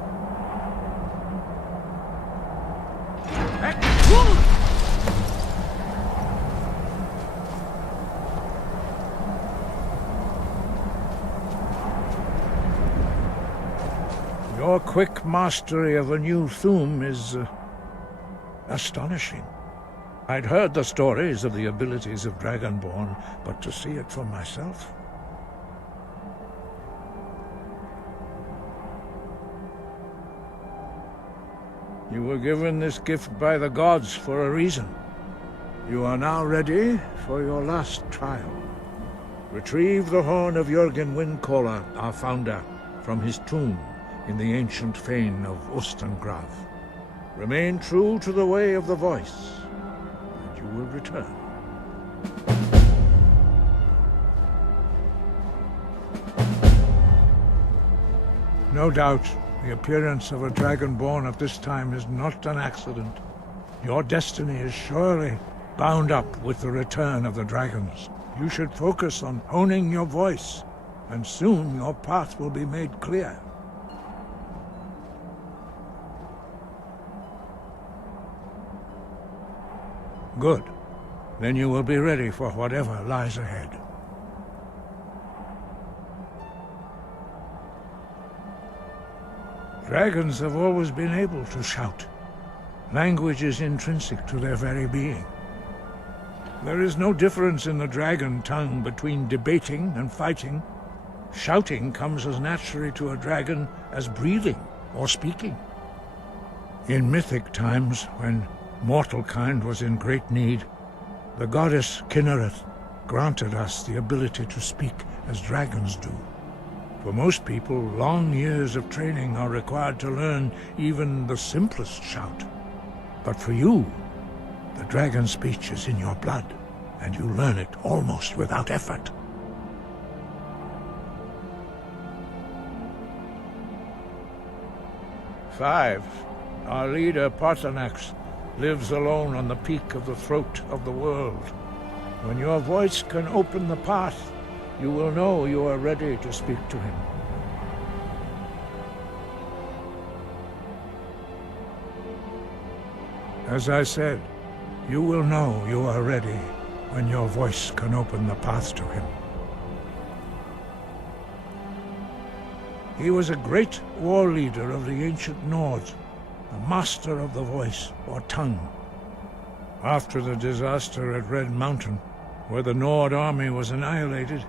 Your quick mastery of a new Thum is astonishing. I'd heard the stories of the abilities of Dragonborn, but to see it for myself... You were given this gift by the gods for a reason. You are now ready for your last trial. Retrieve the horn of Jürgen Windcaller, our founder, from his tomb in the ancient fane of Ostengrav. Remain true to the way of the voice, and you will return. No doubt, the appearance of a Dragonborn at this time is not an accident. Your destiny is surely bound up with the return of the dragons. You should focus on honing your voice, and soon your path will be made clear. Good. Then you will be ready for whatever lies ahead. Dragons have always been able to shout. Language is intrinsic to their very being. There is no difference in the dragon tongue between debating and fighting. Shouting comes as naturally to a dragon as breathing or speaking. In mythic times, when mortal kind was in great need, the goddess Kinnereth granted us the ability to speak as dragons do. For most people, long years of training are required to learn even the simplest shout. But for you, the dragon speech is in your blood, and you learn it almost without effort. Five. Our leader, Parthenax, lives alone on the peak of the throat of the world. When your voice can open the path, you will know you are ready to speak to him. As I said, you will know you are ready when your voice can open the path to him. He was a great war leader of the ancient Nords, a master of the voice, or tongue. After the disaster at Red Mountain, where the Nord army was annihilated,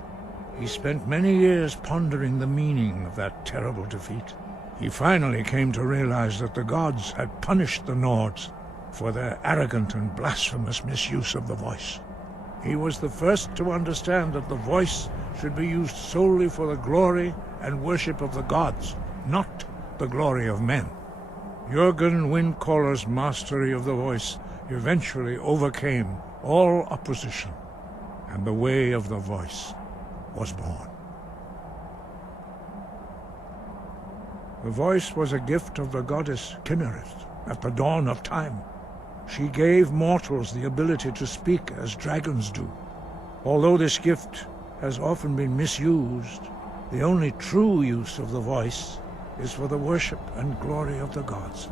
he spent many years pondering the meaning of that terrible defeat. He finally came to realize that the gods had punished the Nords for their arrogant and blasphemous misuse of the voice. He was the first to understand that the voice should be used solely for the glory and worship of the gods, not the glory of men. Jürgen Windcaller's mastery of the voice eventually overcame all opposition, and the way of the voice was born. The voice was a gift of the goddess Kinnereth at the dawn of time. She gave mortals the ability to speak as dragons do. Although this gift has often been misused, the only true use of the voice is for the worship and glory of the gods.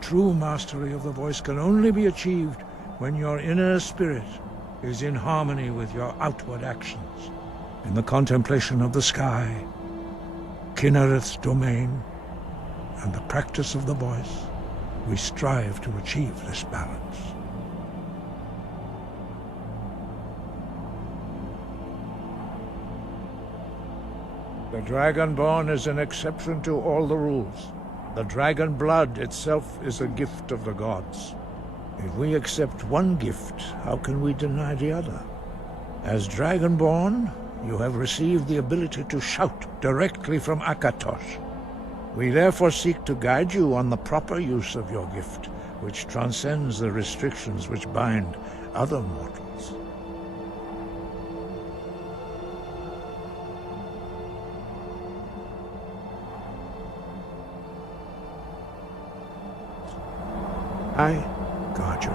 True mastery of the voice can only be achieved when your inner spirit is in harmony with your outward actions. In the contemplation of the sky, Kinnereth's domain, and the practice of the voice, we strive to achieve this balance. The Dragonborn is an exception to all the rules. The dragon blood itself is a gift of the gods. If we accept one gift, how can we deny the other? As Dragonborn, you have received the ability to shout directly from Akatosh. We therefore seek to guide you on the proper use of your gift, which transcends the restrictions which bind other mortals. I guard you.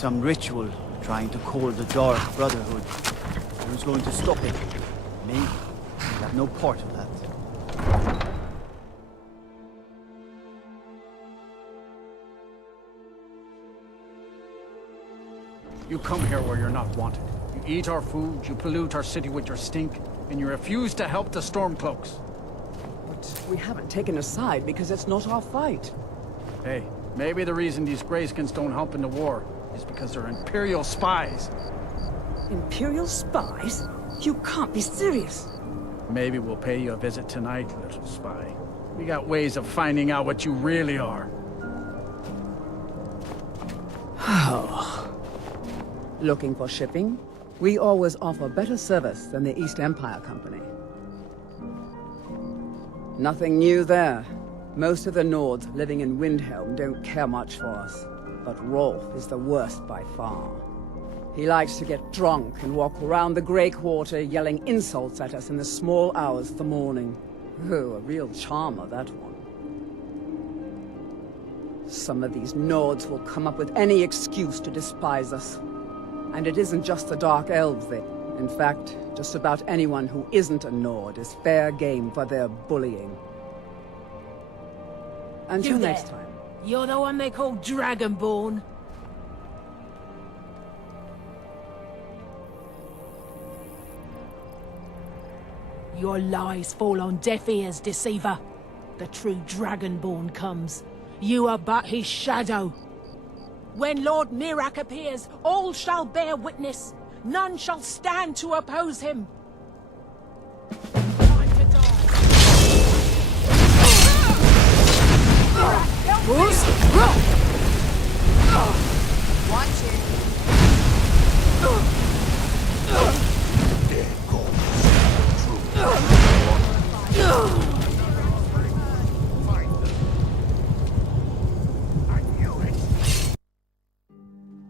some ritual trying to call the Dark Brotherhood. Who's going to stop it? Me? I have no part of that. You come here where you're not wanted. You eat our food, you pollute our city with your stink, and you refuse to help the Stormcloaks. But we haven't taken a side because it's not our fight. Hey, maybe the reason these Greyskins don't help in the war is because they're Imperial spies. Imperial spies? You can't be serious. Maybe we'll pay you a visit tonight, little spy. We got ways of finding out what you really are. Looking for shipping? We always offer better service than the East Empire Company. Nothing new there. Most of the Nords living in Windhelm don't care much for us. But Rolf is the worst by far. He likes to get drunk and walk around the Grey Quarter yelling insults at us in the small hours of the morning. Oh, a real charmer, that one. Some of these Nords will come up with any excuse to despise us. And it isn't just the Dark Elves they... In fact, just about anyone who isn't a Nord is fair game for their bullying. Until next time. You're the one they call Dragonborn. Your lies fall on deaf ears, deceiver. The true Dragonborn comes. You are but his shadow. When Lord Mirak appears, all shall bear witness. None shall stand to oppose him. Time to die. Watch it.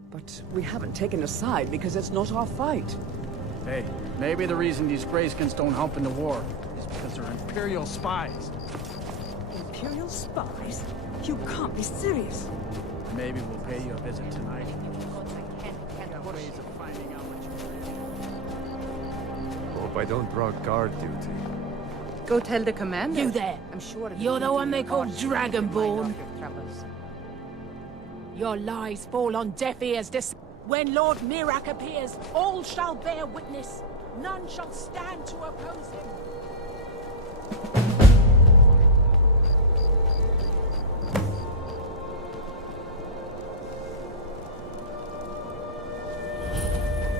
But we haven't taken a side because it's not our fight. Hey, maybe the reason these Greyskins don't help in the war is because they're Imperial spies. Imperial spies? You can't be serious. Maybe we'll pay you a visit tonight. Got ways of finding out what you Hope I don't drop guard duty. Go tell the commander. You there. I'm sure You're the one they call Dragonborn. Your lies fall on deaf ears. When Lord Mirak appears, all shall bear witness. None shall stand to oppose him.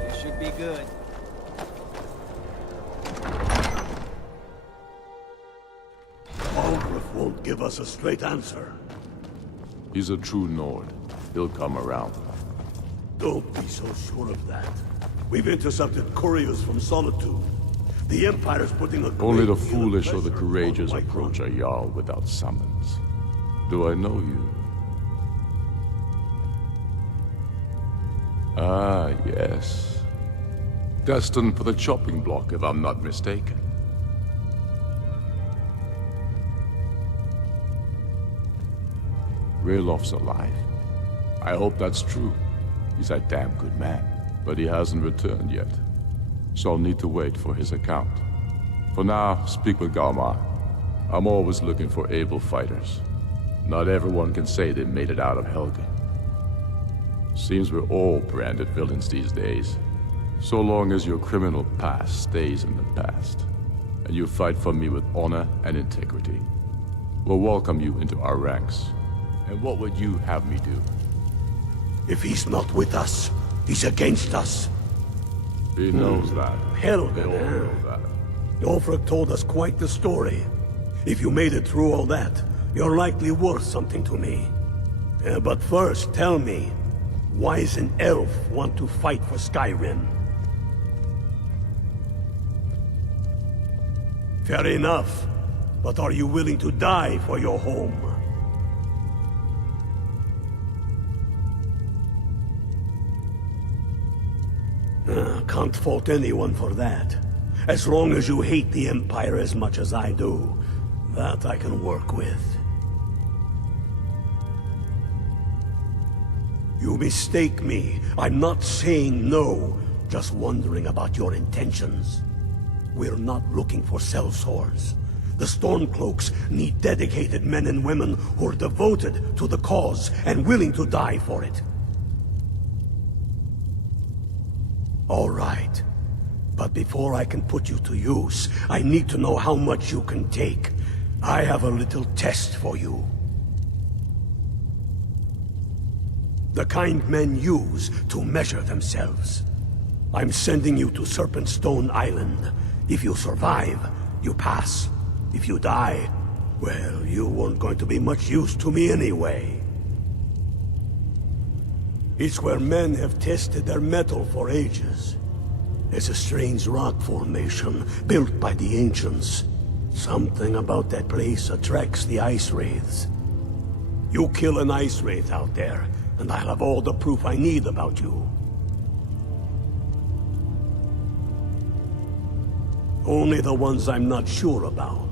This should be good. Algrith won't give us a straight answer. He's a true Nord. He'll come around. Don't be so sure of that. We've intercepted couriers from Solitude. The Empire's putting a... Only the foolish or the courageous approach a Jarl without summons. Do I know you? Ah, yes. Destined for the chopping block, if I'm not mistaken. Raylof's alive. I hope that's true. He's a damn good man, but he hasn't returned yet. So I'll need to wait for his account. For now, speak with Galmar. I'm always looking for able fighters. Not everyone can say they made it out of Helgen. Seems we're all branded villains these days. So long as your criminal past stays in the past, and you fight for me with honor and integrity, we'll welcome you into our ranks. And what would you have me do? If he's not with us, he's against us. He knows that. Helgen, They all know that. Ulfric told us quite the story. If you made it through all that, you're likely worth something to me. But first, tell me, why does an elf want to fight for Skyrim? Fair enough, but are you willing to die for your home? Can't fault anyone for that. As long as you hate the Empire as much as I do, that I can work with. You mistake me. I'm not saying no, just wondering about your intentions. We're not looking for sellswords. The Stormcloaks need dedicated men and women who are devoted to the cause and willing to die for it. All right. But before I can put you to use, I need to know how much you can take. I have a little test for you. The kind men use to measure themselves. I'm sending you to Serpentstone Island. If you survive, you pass. If you die, well, you weren't going to be much use to me anyway. It's where men have tested their metal for ages. It's a strange rock formation built by the ancients. Something about that place attracts the ice wraiths. You kill an ice wraith out there, and I'll have all the proof I need about you. Only the ones I'm not sure about.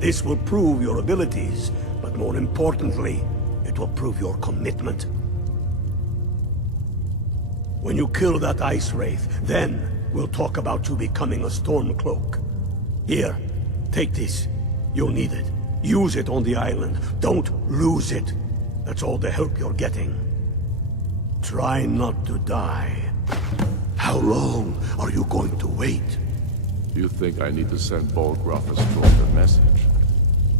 This will prove your abilities, but more importantly, it will prove your commitment. When you kill that ice wraith, then we'll talk about you becoming a Stormcloak. Here, take this. You'll need it. Use it on the island. Don't lose it. That's all the help you're getting. Try not to die. How long are you going to wait? You think I need to send Bolgraf a stronger message?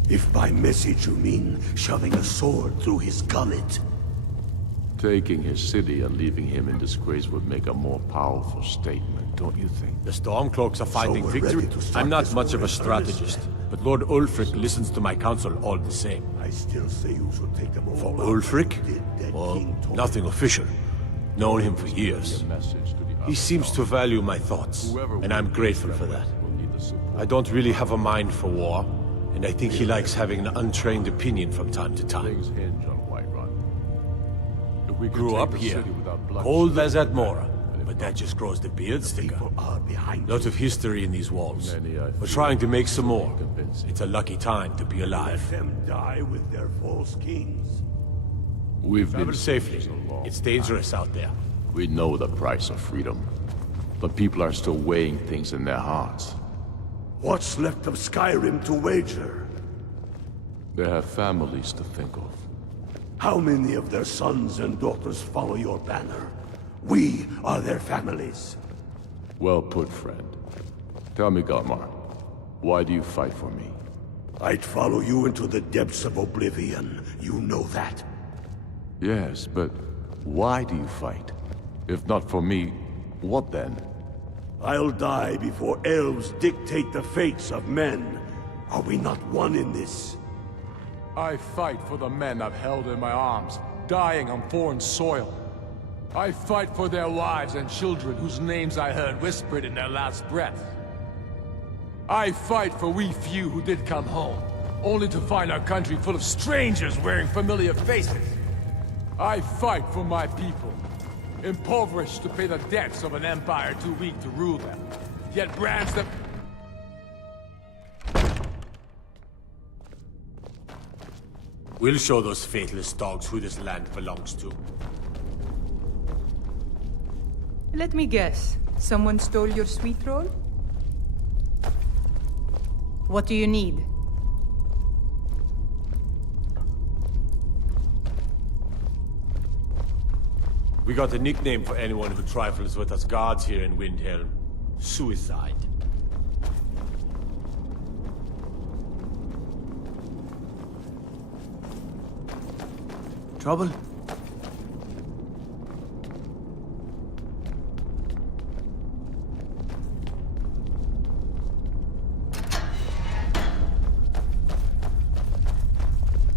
If by message you mean shoving a sword through his gullet. Taking his city and leaving him in disgrace would make a more powerful statement, don't you think? The Stormcloaks are finding we're victory. ready to start I'm not this much of a war in strategist, but Lord Ulfric listens to my counsel all the same. I still say you should take them all. For Ulfric? Well, nothing official. Known him for years. He seems to value my thoughts, and I'm grateful for that. I don't really have a mind for war, and I think he likes having an untrained opinion from time to time. We grew up here, cold as Admora, but that just grows the beard thicker. Lot of history in these walls. We're trying to make some more. It's a lucky time to be alive. Let them die with their false kings. We've Travel been safely. It's dangerous out there. We know the price of freedom, but people are still weighing things in their hearts. What's left of Skyrim to wager? They have families to think of. How many of their sons and daughters follow your banner? We are their families. Well put, friend. Tell me, Galmar, why do you fight for me? I'd follow you into the depths of oblivion. You know that. Yes, but why do you fight? If not for me, what then? I'll die before elves dictate the fates of men. Are we not one in this? I fight for the men I've held in my arms, dying on foreign soil. I fight for their wives and children whose names I heard whispered in their last breath. I fight for we few who did come home, only to find our country full of strangers wearing familiar faces. I fight for my people, impoverished to pay the debts of an empire too weak to rule them, yet brands them... We'll show those faithless dogs who this land belongs to. Let me guess. Someone stole your sweet roll? What do you need? We got a nickname for anyone who trifles with us guards here in Windhelm. Suicide. Trouble?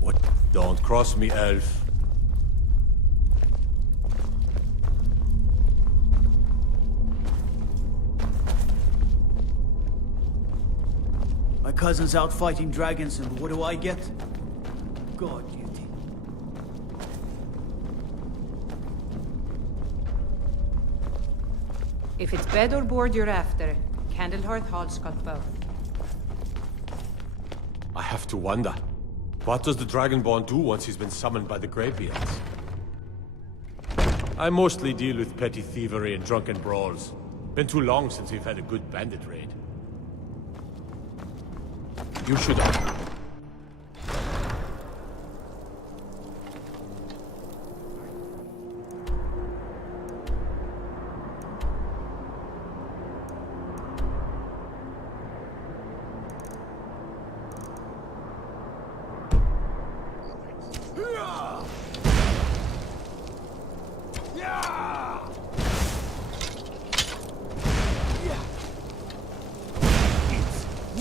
What? Don't cross me, elf. My cousin's out fighting dragons, and what do I get? God, you think. If it's bed or board you're after, Candlehearth Hall's got both. I have to wonder. What does the Dragonborn do once he's been summoned by the Greybeards? I mostly deal with petty thievery and drunken brawls. Been too long since we've had a good bandit raid. You should have.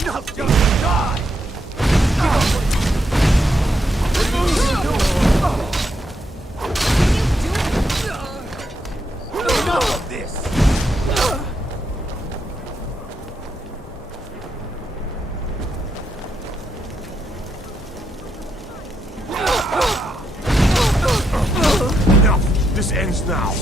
Not gonna die! Enough of this! Enough! This ends now!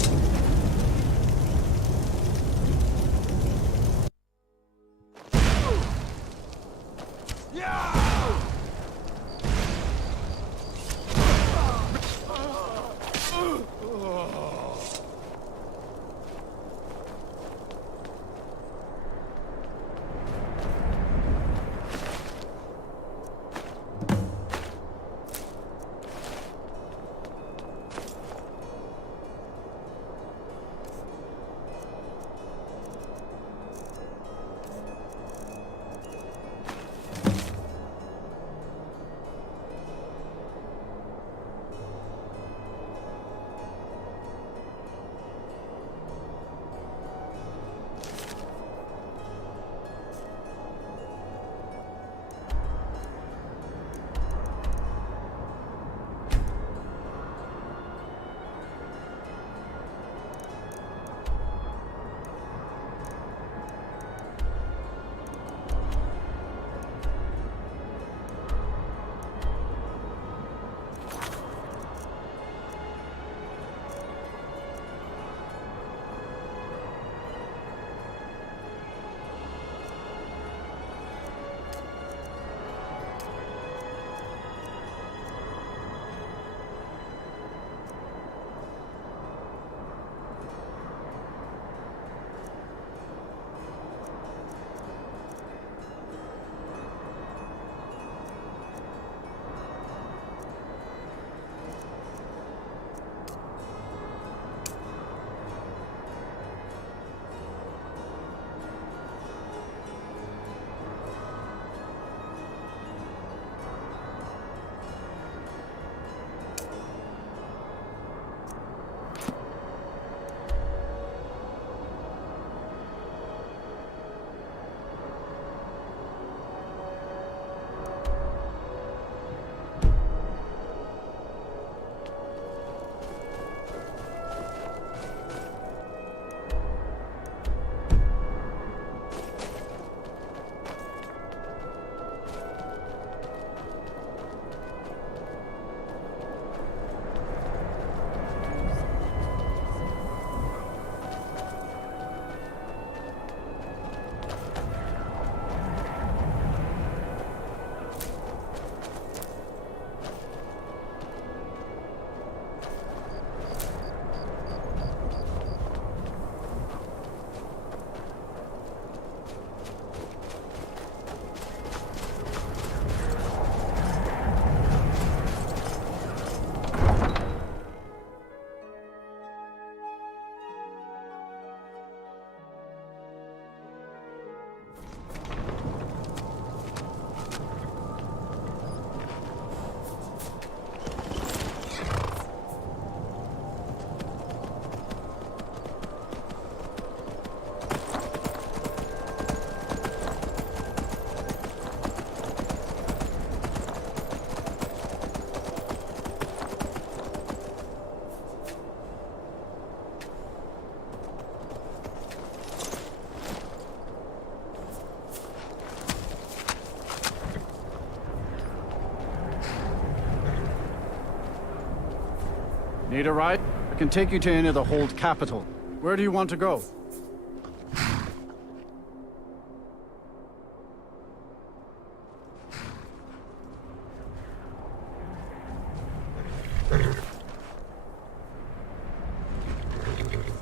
Need a ride? I can take you to any of the Hold capital. Where do you want to go?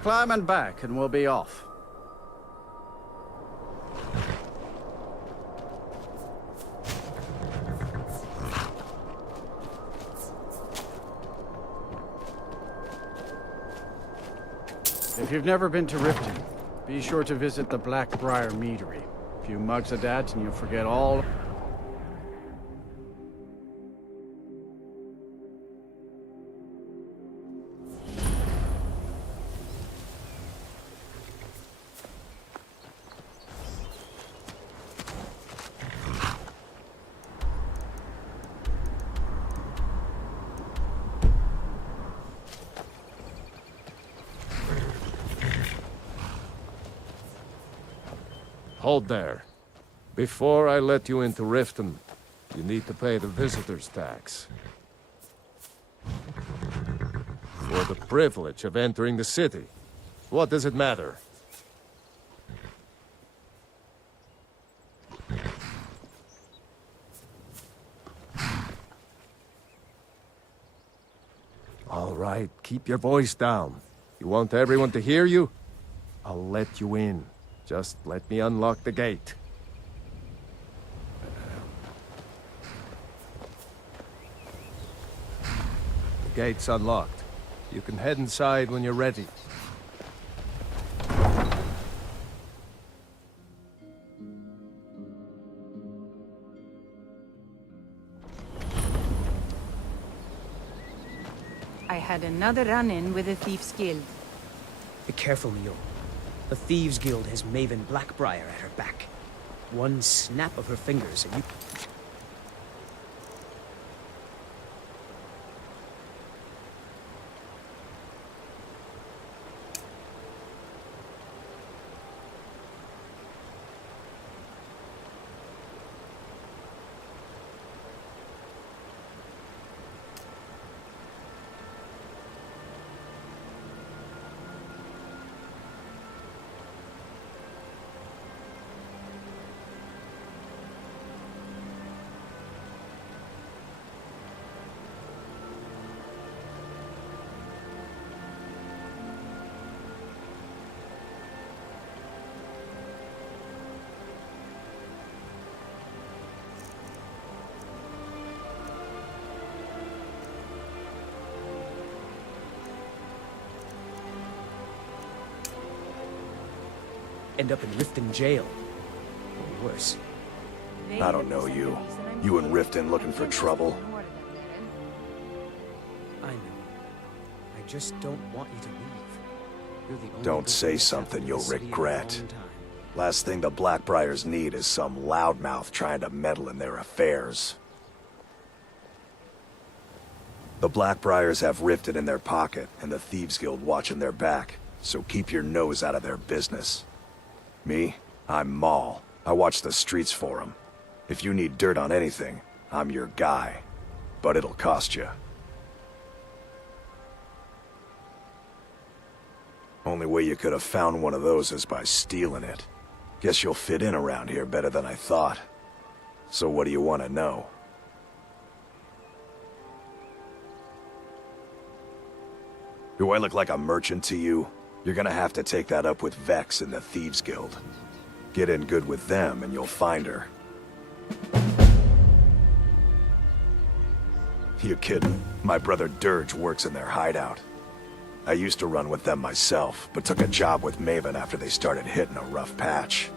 climbing back and we'll be off. If you've never been to Riften, be sure to visit the Blackbriar Meadery. A few mugs of that and you'll forget all... Hold there. Before I let you into Riften, you need to pay the visitor's tax. For the privilege of entering the city. What does it matter? All right, keep your voice down. You want everyone to hear you? I'll let you in. Just let me unlock the gate. The gate's unlocked. You can head inside when you're ready. I had another run-in with the Thieves' Guild. Be careful, Mio. The Thieves' Guild has Maven Blackbriar at her back. One snap of her fingers and you... end up in Riften jail. Or worse. I don't know you. You in Riften looking for trouble? I know. I just don't want you to leave. You're the only Don't say something you'll regret. Last thing the Blackbriars need is some loudmouth trying to meddle in their affairs. The Blackbriars have Riften in their pocket, and the Thieves Guild watching their back, so keep your nose out of their business. Me? I'm Maul. I watch the streets for 'em. If you need dirt on anything, I'm your guy. But it'll cost you. Only way you could have found one of those is by stealing it. Guess you'll fit in around here better than I thought. So what do you want to know? Do I look like a merchant to you? You're gonna have to take that up with Vex in the Thieves Guild. Get in good with them and you'll find her. You kidding? My brother Dirge works in their hideout. I used to run with them myself, but took a job with Maven after they started hitting a rough patch.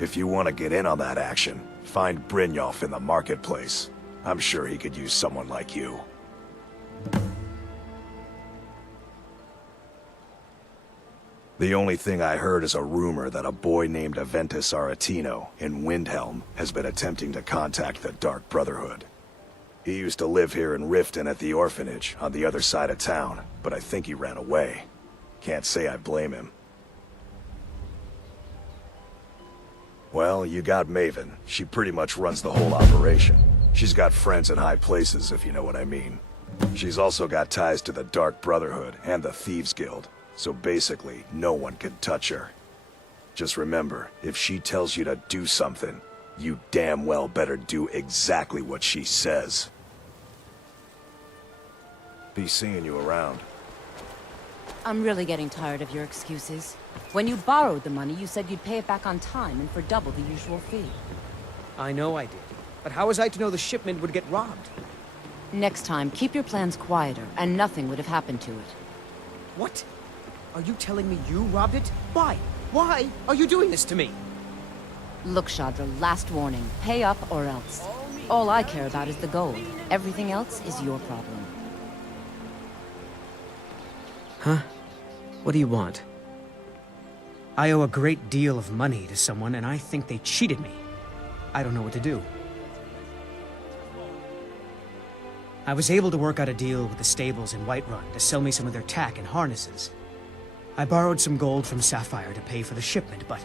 If you want to get in on that action, find Brynjolf in the marketplace. I'm sure he could use someone like you. The only thing I heard is a rumor that a boy named Aventus Aretino in Windhelm has been attempting to contact the Dark Brotherhood. He used to live here in Riften at the orphanage on the other side of town, but I think he ran away. Can't say I blame him. Well, you got Maven. She pretty much runs the whole operation. She's got friends in high places, if you know what I mean. She's also got ties to the Dark Brotherhood and the Thieves Guild. So basically, no one can touch her. Just remember, if she tells you to do something, you damn well better do exactly what she says. Be seeing you around. I'm really getting tired of your excuses. When you borrowed the money, you said you'd pay it back on time and for double the usual fee. I know I did. But how was I to know the shipment would get robbed? Next time, keep your plans quieter, and nothing would have happened to it. What? Are you telling me you robbed it? Why? Why are you doing this to me? Look, Shadra, last warning. Pay up or else. All I care about is the gold. Everything else is your problem. Huh? What do you want? I owe a great deal of money to someone, and I think they cheated me. I don't know what to do. I was able to work out a deal with the stables in Whiterun to sell me some of their tack and harnesses. I borrowed some gold from Sapphire to pay for the shipment, but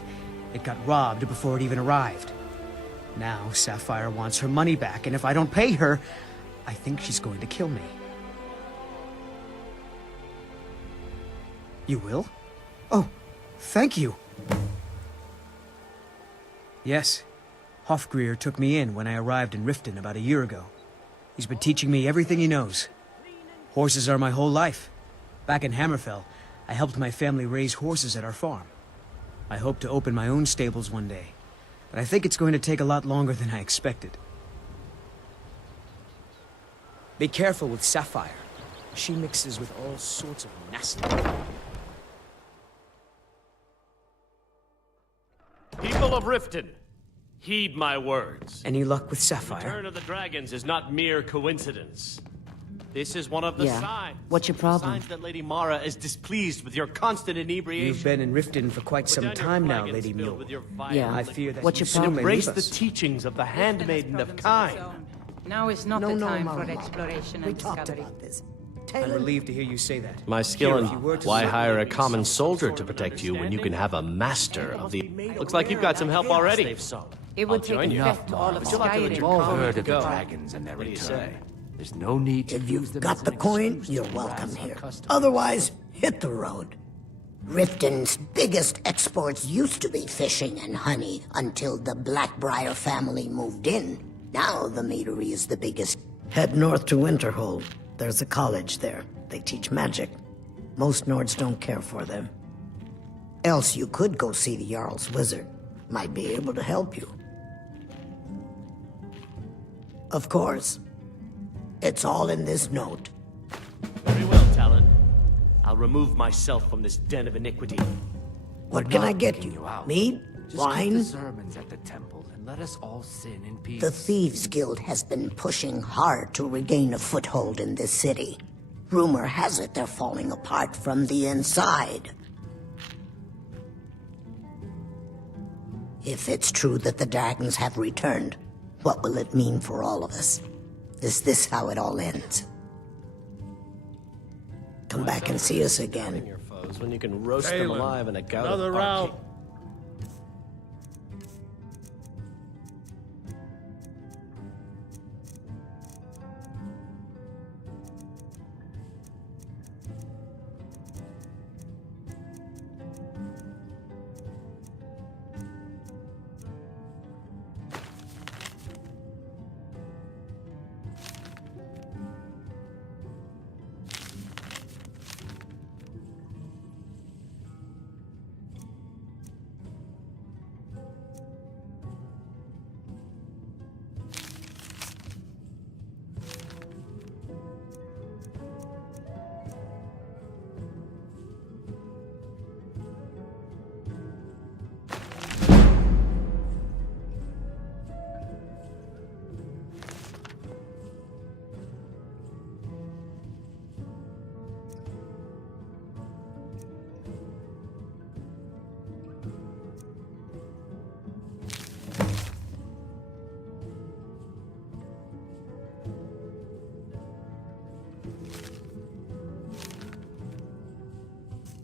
it got robbed before it even arrived. Now Sapphire wants her money back, and if I don't pay her, I think she's going to kill me. You will? Oh, thank you. Yes, Hofgrir took me in when I arrived in Riften about a year ago. He's been teaching me everything he knows. Horses are my whole life. Back in Hammerfell, I helped my family raise horses at our farm. I hope to open my own stables one day, but I think it's going to take a lot longer than I expected. Be careful with Sapphire. She mixes with all sorts of nasty... People of Riften, heed my words. Any luck with Sapphire? The return of the dragons is not mere coincidence. This is one of the signs. What's your problem? Signs that Lady Mara is displeased with your constant inebriation. You've been in Riften for quite some time now, Lady Mule. Yeah. I fear that What's you your soon problem? may Embrace leave the us. teachings of the Handmaiden of Kine. Now is not the time for exploration and discovery. I'm relieved to hear you say that. My skill in... If you were to Why say- hire a common soldier to protect you when you can have a master of the... Looks like you've got some help already. It would I'll take join you. effect to all of Skyrim. You've all heard of the dragons and their What do you return. say? There's no need to If use you've them got as the an coin, excuse you're to welcome harass here. our customers. Otherwise, hit the road. Riften's biggest exports used to be fishing and honey until the Blackbriar family moved in. Now the meadery is the biggest. Head north to Winterhold. There's a college there. They teach magic. Most Nords don't care for them. Else you could go see the Jarl's wizard. Might be able to help you. Of course. It's all in this note. Very well, Talon. I'll remove myself from this den of iniquity. What can I get you? Meat? Just Wine? keep the sermons at the temple and let us all sin in peace. The Thieves Guild has been pushing hard to regain a foothold in this city. Rumor has it they're falling apart from the inside. If it's true that the dragons have returned, what will it mean for all of us? Is this how it all ends? Come back and see us again. Your foes when you can roast them Talon, alive in a gout another of round. barking.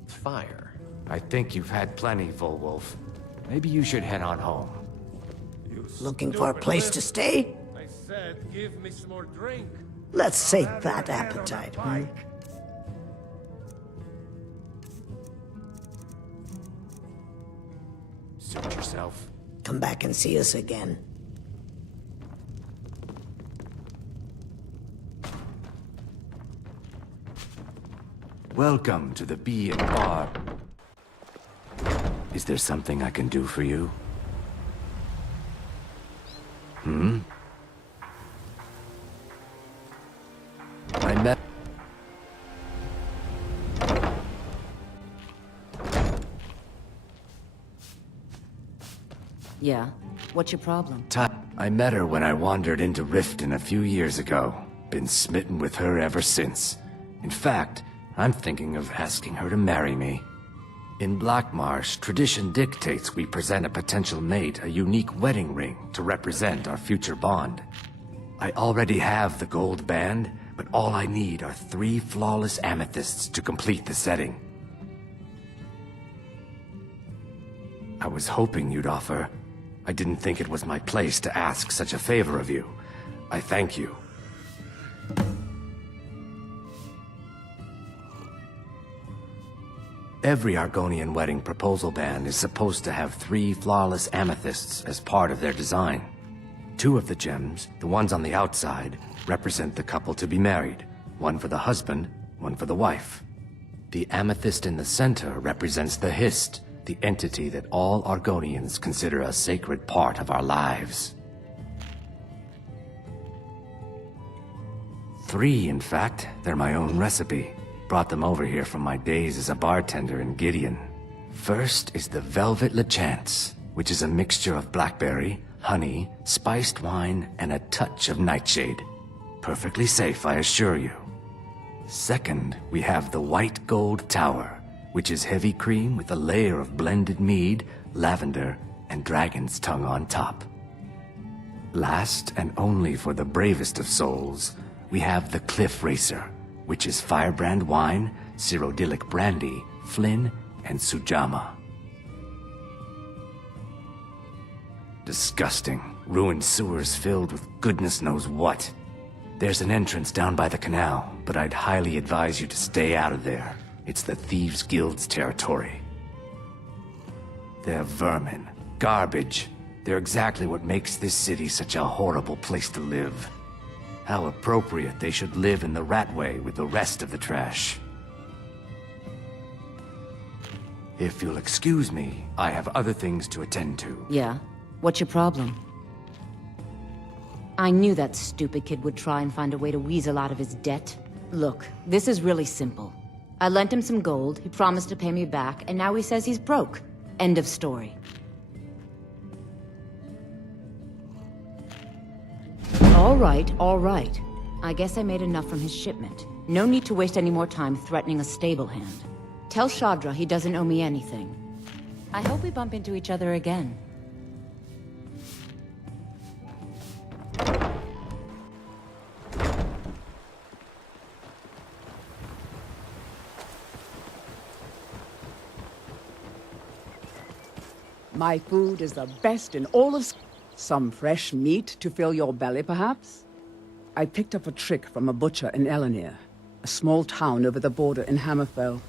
Fire. I think you've had plenty, Volwolf. Maybe you should head on home. Looking for a place to stay? I said, give me some more drink. Let's sate that appetite, hmm? Suit yourself. Come back and see us again. Welcome to the Bee and Bar. Is there something I can do for you? Hmm? I met... Yeah? What's your problem? I met her when I wandered into Riften a few years ago. Been smitten with her ever since. In fact, I'm thinking of asking her to marry me. In Blackmarsh, tradition dictates we present a potential mate a unique wedding ring to represent our future bond. I already have the gold band, but all I need are 3 flawless amethysts to complete the setting. I was hoping you'd offer. I didn't think it was my place to ask such a favor of you. I thank you. Every Argonian wedding proposal band is supposed to have 3 flawless amethysts as part of their design. 2 of the gems, the ones on the outside, represent the couple to be married. 1 for the husband, 1 for the wife. The amethyst in the center represents the Hist, the entity that all Argonians consider a sacred part of our lives. 3, in fact. They're my own recipe. Brought them over here from my days as a bartender in Gideon. First is the Velvet Lechance, which is a mixture of blackberry, honey, spiced wine, and a touch of nightshade. Perfectly safe, I assure you. Second, we have the White Gold Tower, which is heavy cream with a layer of blended mead, lavender, and dragon's tongue on top. Last, and only for the bravest of souls, we have the Cliff Racer, which is firebrand wine, Cyrodiilic brandy, Flynn, and Sujama. Disgusting. Ruined sewers filled with goodness knows what. There's an entrance down by the canal, but I'd highly advise you to stay out of there. It's the Thieves' Guild's territory. They're vermin. Garbage. They're exactly what makes this city such a horrible place to live. How appropriate they should live in the Ratway with the rest of the trash. If you'll excuse me, I have other things to attend to. Yeah? What's your problem? I knew that stupid kid would try and find a way to weasel out of his debt. Look, this is really simple. I lent him some gold, he promised to pay me back, and now he says he's broke. End of story. All right. I guess I made enough from his shipment. No need to waste any more time threatening a stable hand. Tell Shadra he doesn't owe me anything. I hope we bump into each other again. My food is the best in all of... Some fresh meat to fill your belly, perhaps? I picked up a trick from a butcher in Elenir, a small town over the border in Hammerfell.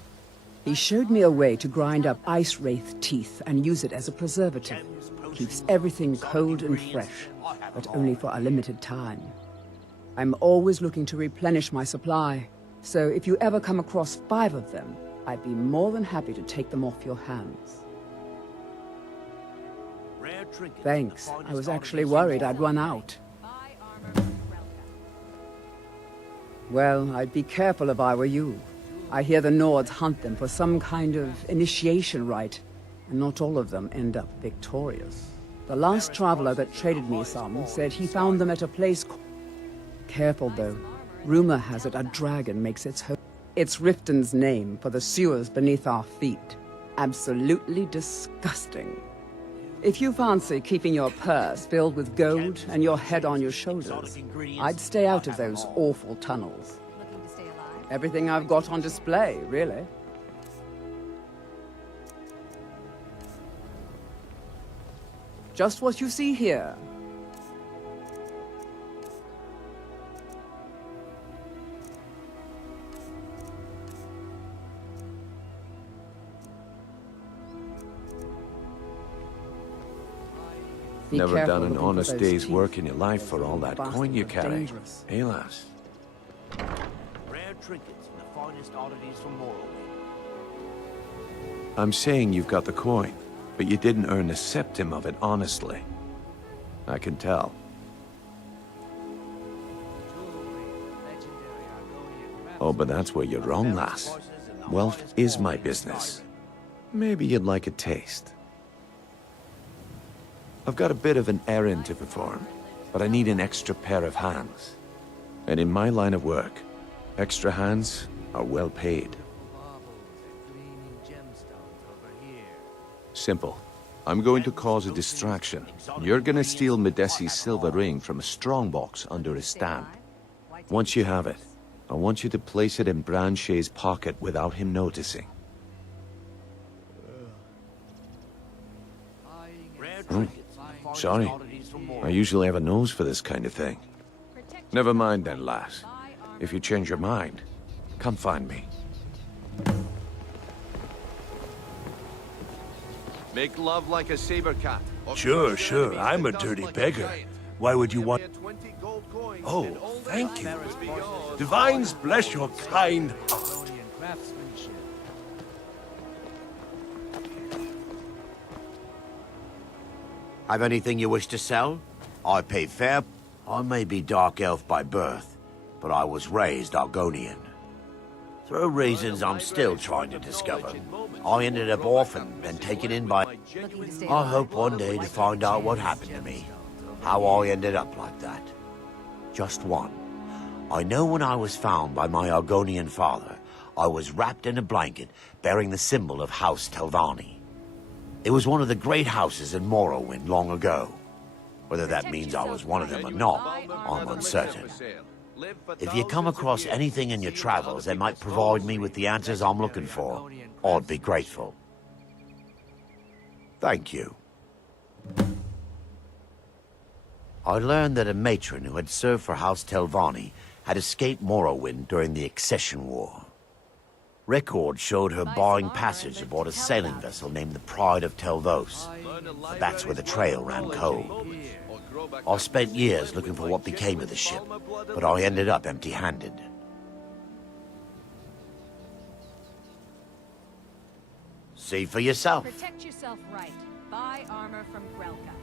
He showed me a way to grind up ice wraith teeth and use it as a preservative. Keeps everything cold and fresh, but only for a limited time. I'm always looking to replenish my supply, so if you ever come across 5 of them, I'd be more than happy to take them off your hands. Thanks. I was actually worried I'd run out. Well, I'd be careful if I were you. I hear the Nords hunt them for some kind of initiation rite, and not all of them end up victorious. The last traveler that traded me some said he found them at a place called... Careful, though. Rumor has it a dragon makes its home. It's Riften's name for the sewers beneath our feet. Absolutely disgusting. If you fancy keeping your purse filled with gold and your head on your shoulders, I'd stay out of those awful tunnels. Everything I've got on display, really. Just what you see here. Never done an honest day's work in your life for all that coin you carry. Hey, lass. Rare trinkets in the finest oddities from Morrowind. I'm saying you've got the coin, but you didn't earn a septim of it honestly. I can tell. Oh, but that's where you're wrong, lass. Wealth is my business. Maybe you'd like a taste. I've got a bit of an errand to perform, but I need an extra pair of hands. And in my line of work, extra hands are well paid. Simple. I'm going to cause a distraction. You're gonna steal Medesi's silver ring from a strongbox under his stand. Once you have it, I want you to place it in Branche's pocket without him noticing. Oh, sorry. I usually have a nose for this kind of thing. Never mind then, lass. If you change your mind, come find me. Make love like a saber cat. Sure, sure. I'm a dirty beggar. Why would you want... Oh, thank you. Divines bless your kind heart. Have anything you wish to sell? I pay fair. I may be Dark Elf by birth, but I was raised Argonian. Through reasons I'm still trying to discover, I ended up orphaned and taken in by... I hope one day to find out what happened to me. How I ended up like that. Just one. I know when I was found by my Argonian father, I was wrapped in a blanket bearing the symbol of House Telvanni. It was one of the great houses in Morrowind long ago. Whether that means I was one of them or not, I'm uncertain. If you come across anything in your travels that might provide me with the answers I'm looking for, I'd be grateful. Thank you. I learned that a matron who had served for House Telvanni had escaped Morrowind during the Accession War. Records showed her barring passage aboard a sailing vessel named the Pride of Telvos. But that's where the trail ran cold. I spent years looking for what became of the ship, but I ended up empty-handed. See for yourself. Protect yourself right. Buy armor from Grelka.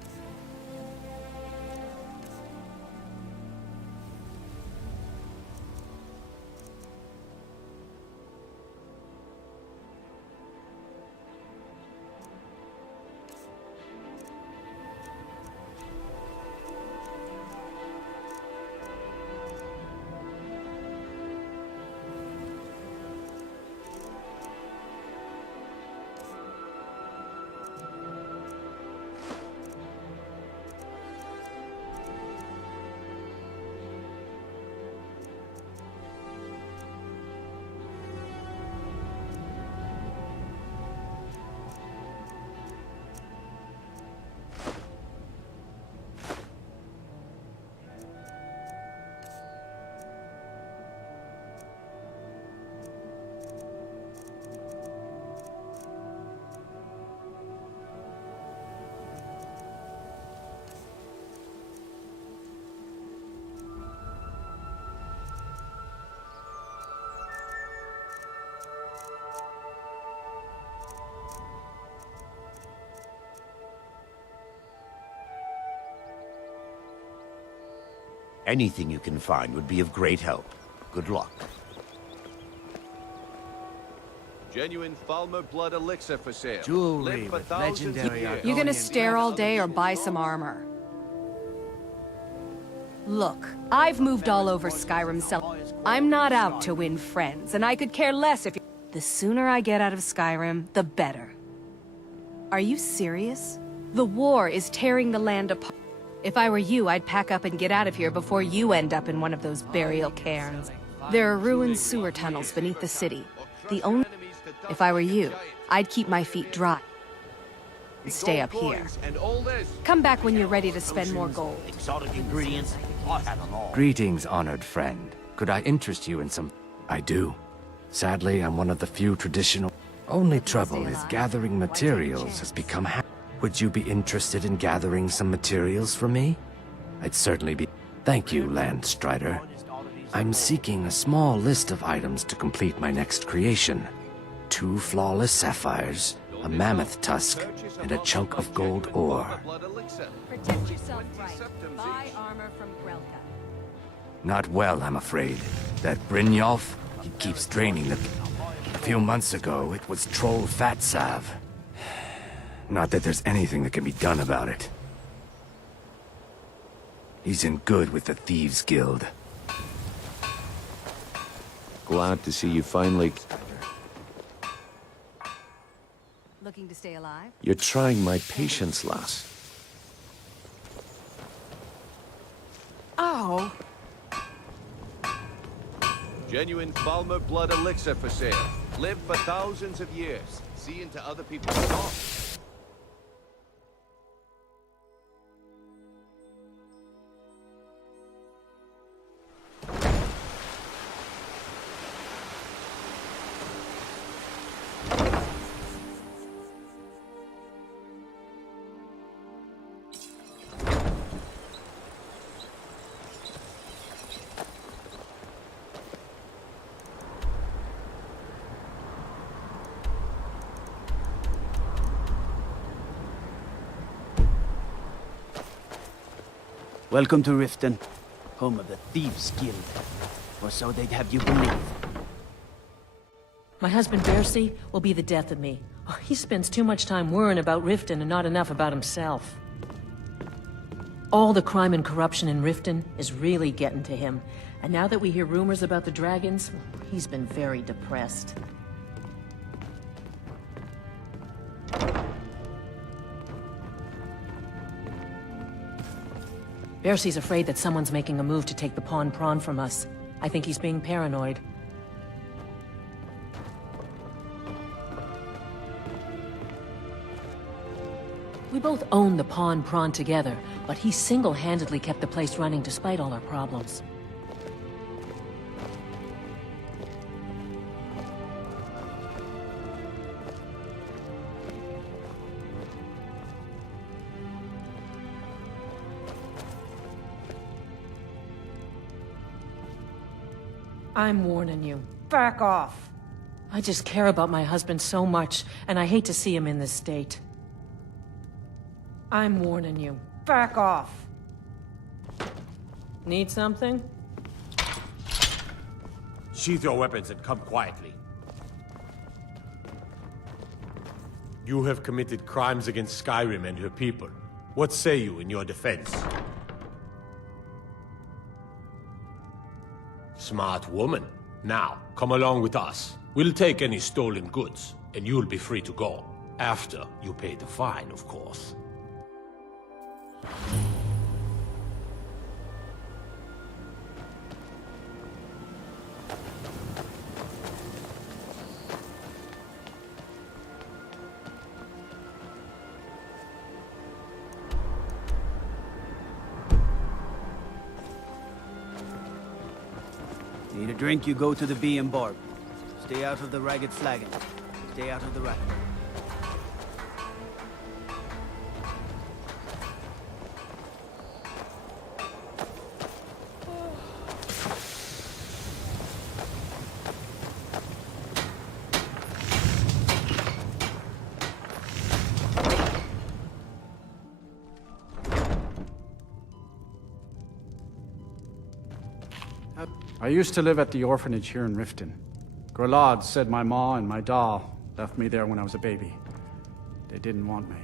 Anything you can find would be of great help. Good luck. Genuine Falmer blood elixir for sale. Jewelry with legendary... You gonna stare all day or buy some armor? Look, I've moved all over Skyrim, I'm not out to win friends, and I could care less if you... The sooner I get out of Skyrim, the better. Are you serious? The war is tearing the land apart. If I were you, I'd pack up and get out of here before you end up in one of those burial cairns. There are ruined sewer tunnels beneath the city. If I were you, I'd keep my feet dry. And stay up here. Come back when you're ready to spend more gold. Exotic ingredients, I have them all. Greetings, honored friend. Could I interest you in some... I do. Sadly, I'm one of the few traditional... Only trouble is gathering materials has become Would you be interested in gathering some materials for me? I'd certainly be... Thank you, Landstrider. I'm seeking a small list of items to complete my next creation. 2 flawless sapphires, a mammoth tusk, and a chunk of gold ore. Protect yourself right. Buy armor from Grelka. Not well, I'm afraid. That Brynjolf, he keeps draining the... A few months ago, it was Troll Fat Salve. Not that there's anything that can be done about it. He's in good with the Thieves' Guild. Glad to see you finally... Looking to stay alive? You're trying my patience, lass. Oh. Genuine Falmer blood elixir for sale. Live for thousands of years. See into other people's thoughts. Welcome to Riften, home of the Thieves' Guild. Or so they'd have you believe. My husband Bercy will be the death of me. Oh, he spends too much time worrying about Riften and not enough about himself. All the crime and corruption in Riften is really getting to him. And now that we hear rumors about the dragons, he's been very depressed. Bercy's afraid that someone's making a move to take the pawn prawn from us. I think he's being paranoid. We both own the pawn prawn together, but he single-handedly kept the place running despite all our problems. I'm warning you. Back off! I just care about my husband so much, and I hate to see him in this state. I'm warning you. Back off! Need something? Sheath your weapons and come quietly. You have committed crimes against Skyrim and her people. What say you in your defense? Smart woman. Now, come along with us. We'll take any stolen goods, and you'll be free to go. After you pay the fine, of course. Need a drink, you go to the Bee and Barb. Stay out of the Ragged Flagon. Stay out of the rat. I used to live at the orphanage here in Riften. Grelad said my ma and my doll left me there when I was a baby. They didn't want me.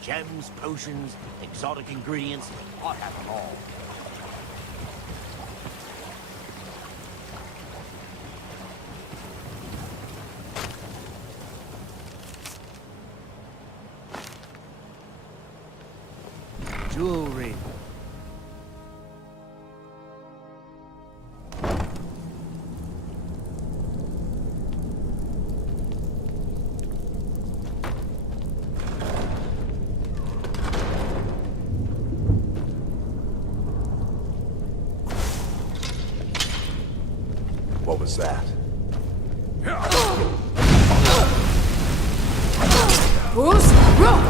Gems, potions, exotic ingredients, I have them all. Jewelry. What was that? Who's wrong?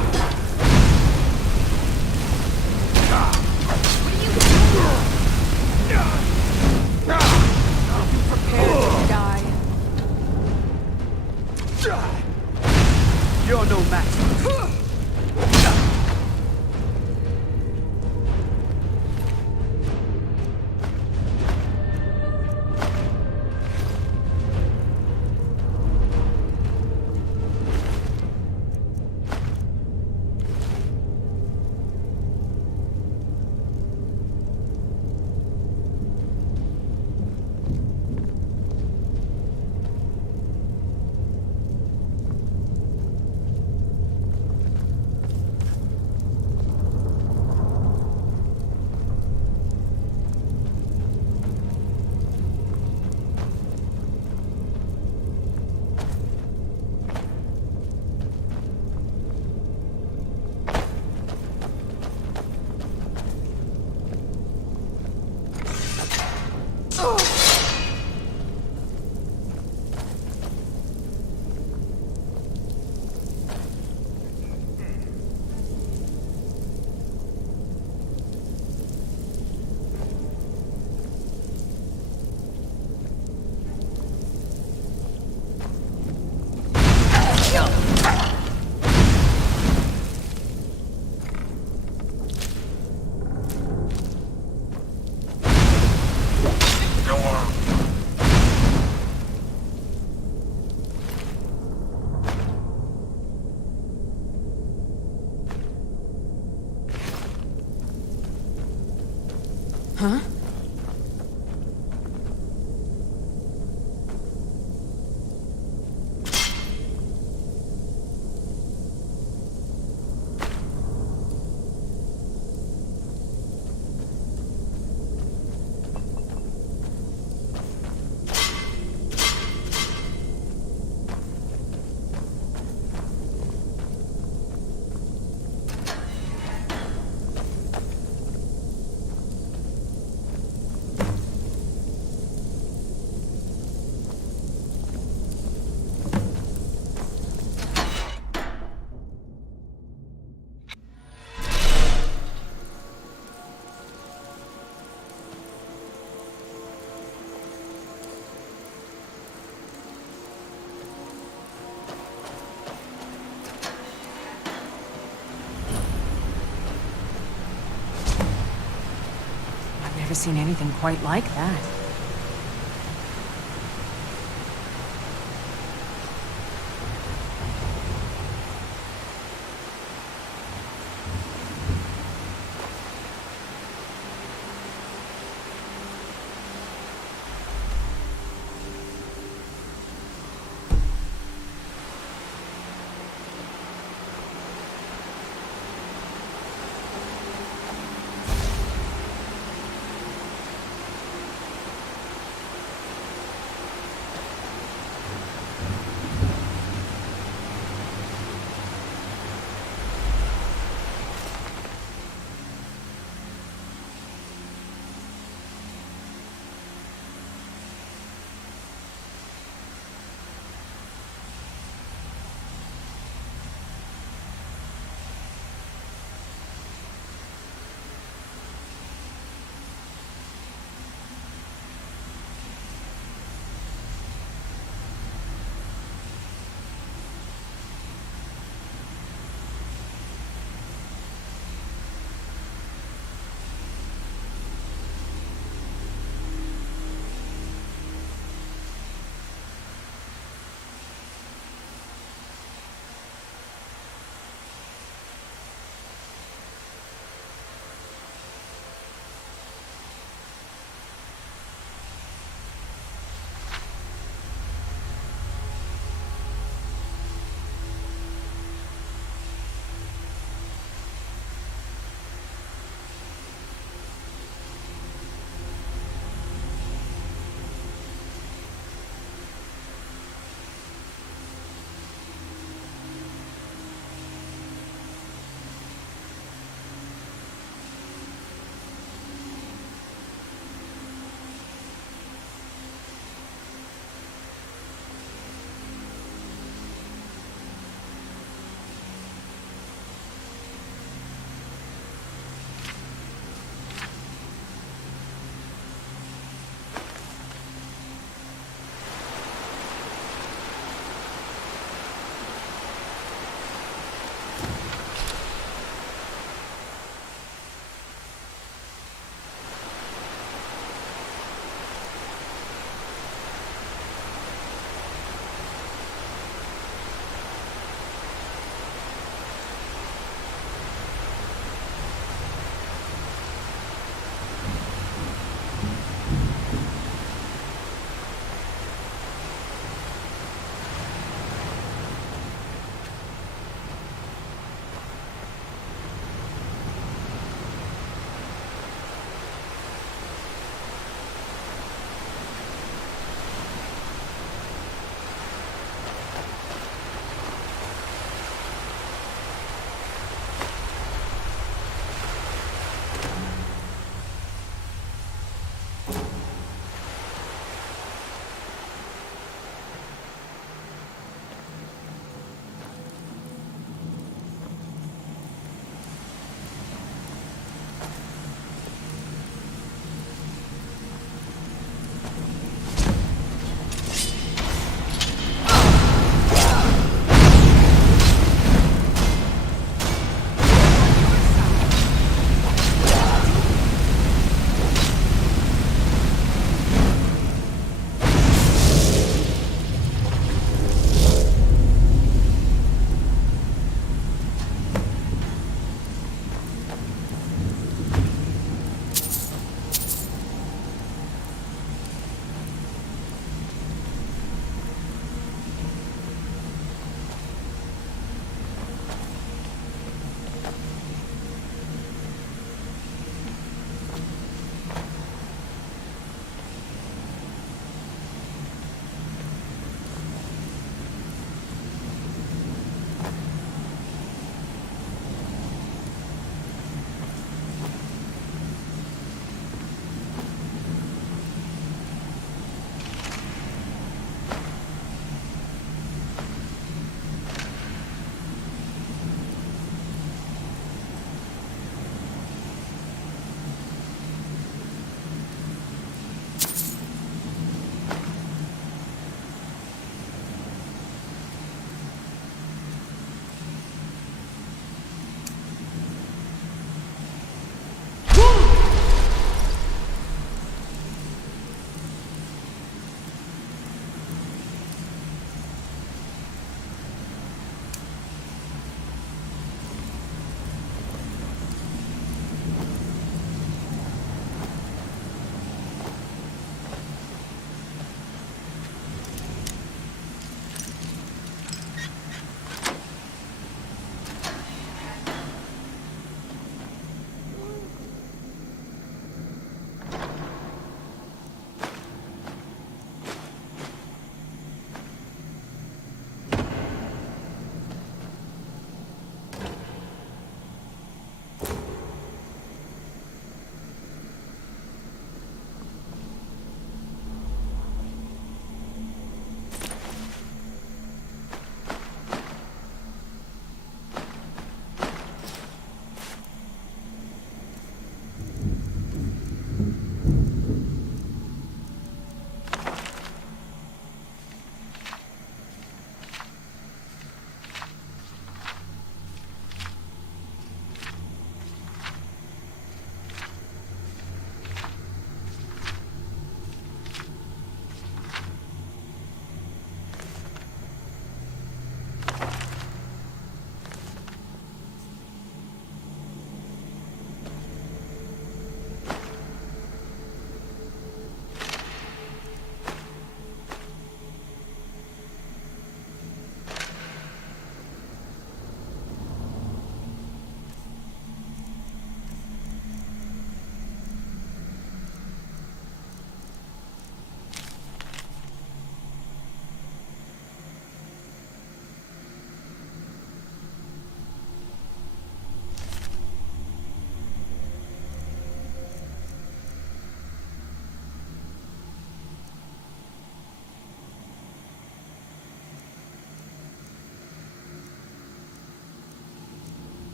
Prepare to die. You're no match. Huh? seen anything quite like that.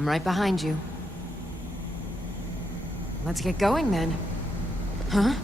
I'm right behind you. Let's get going then. Huh?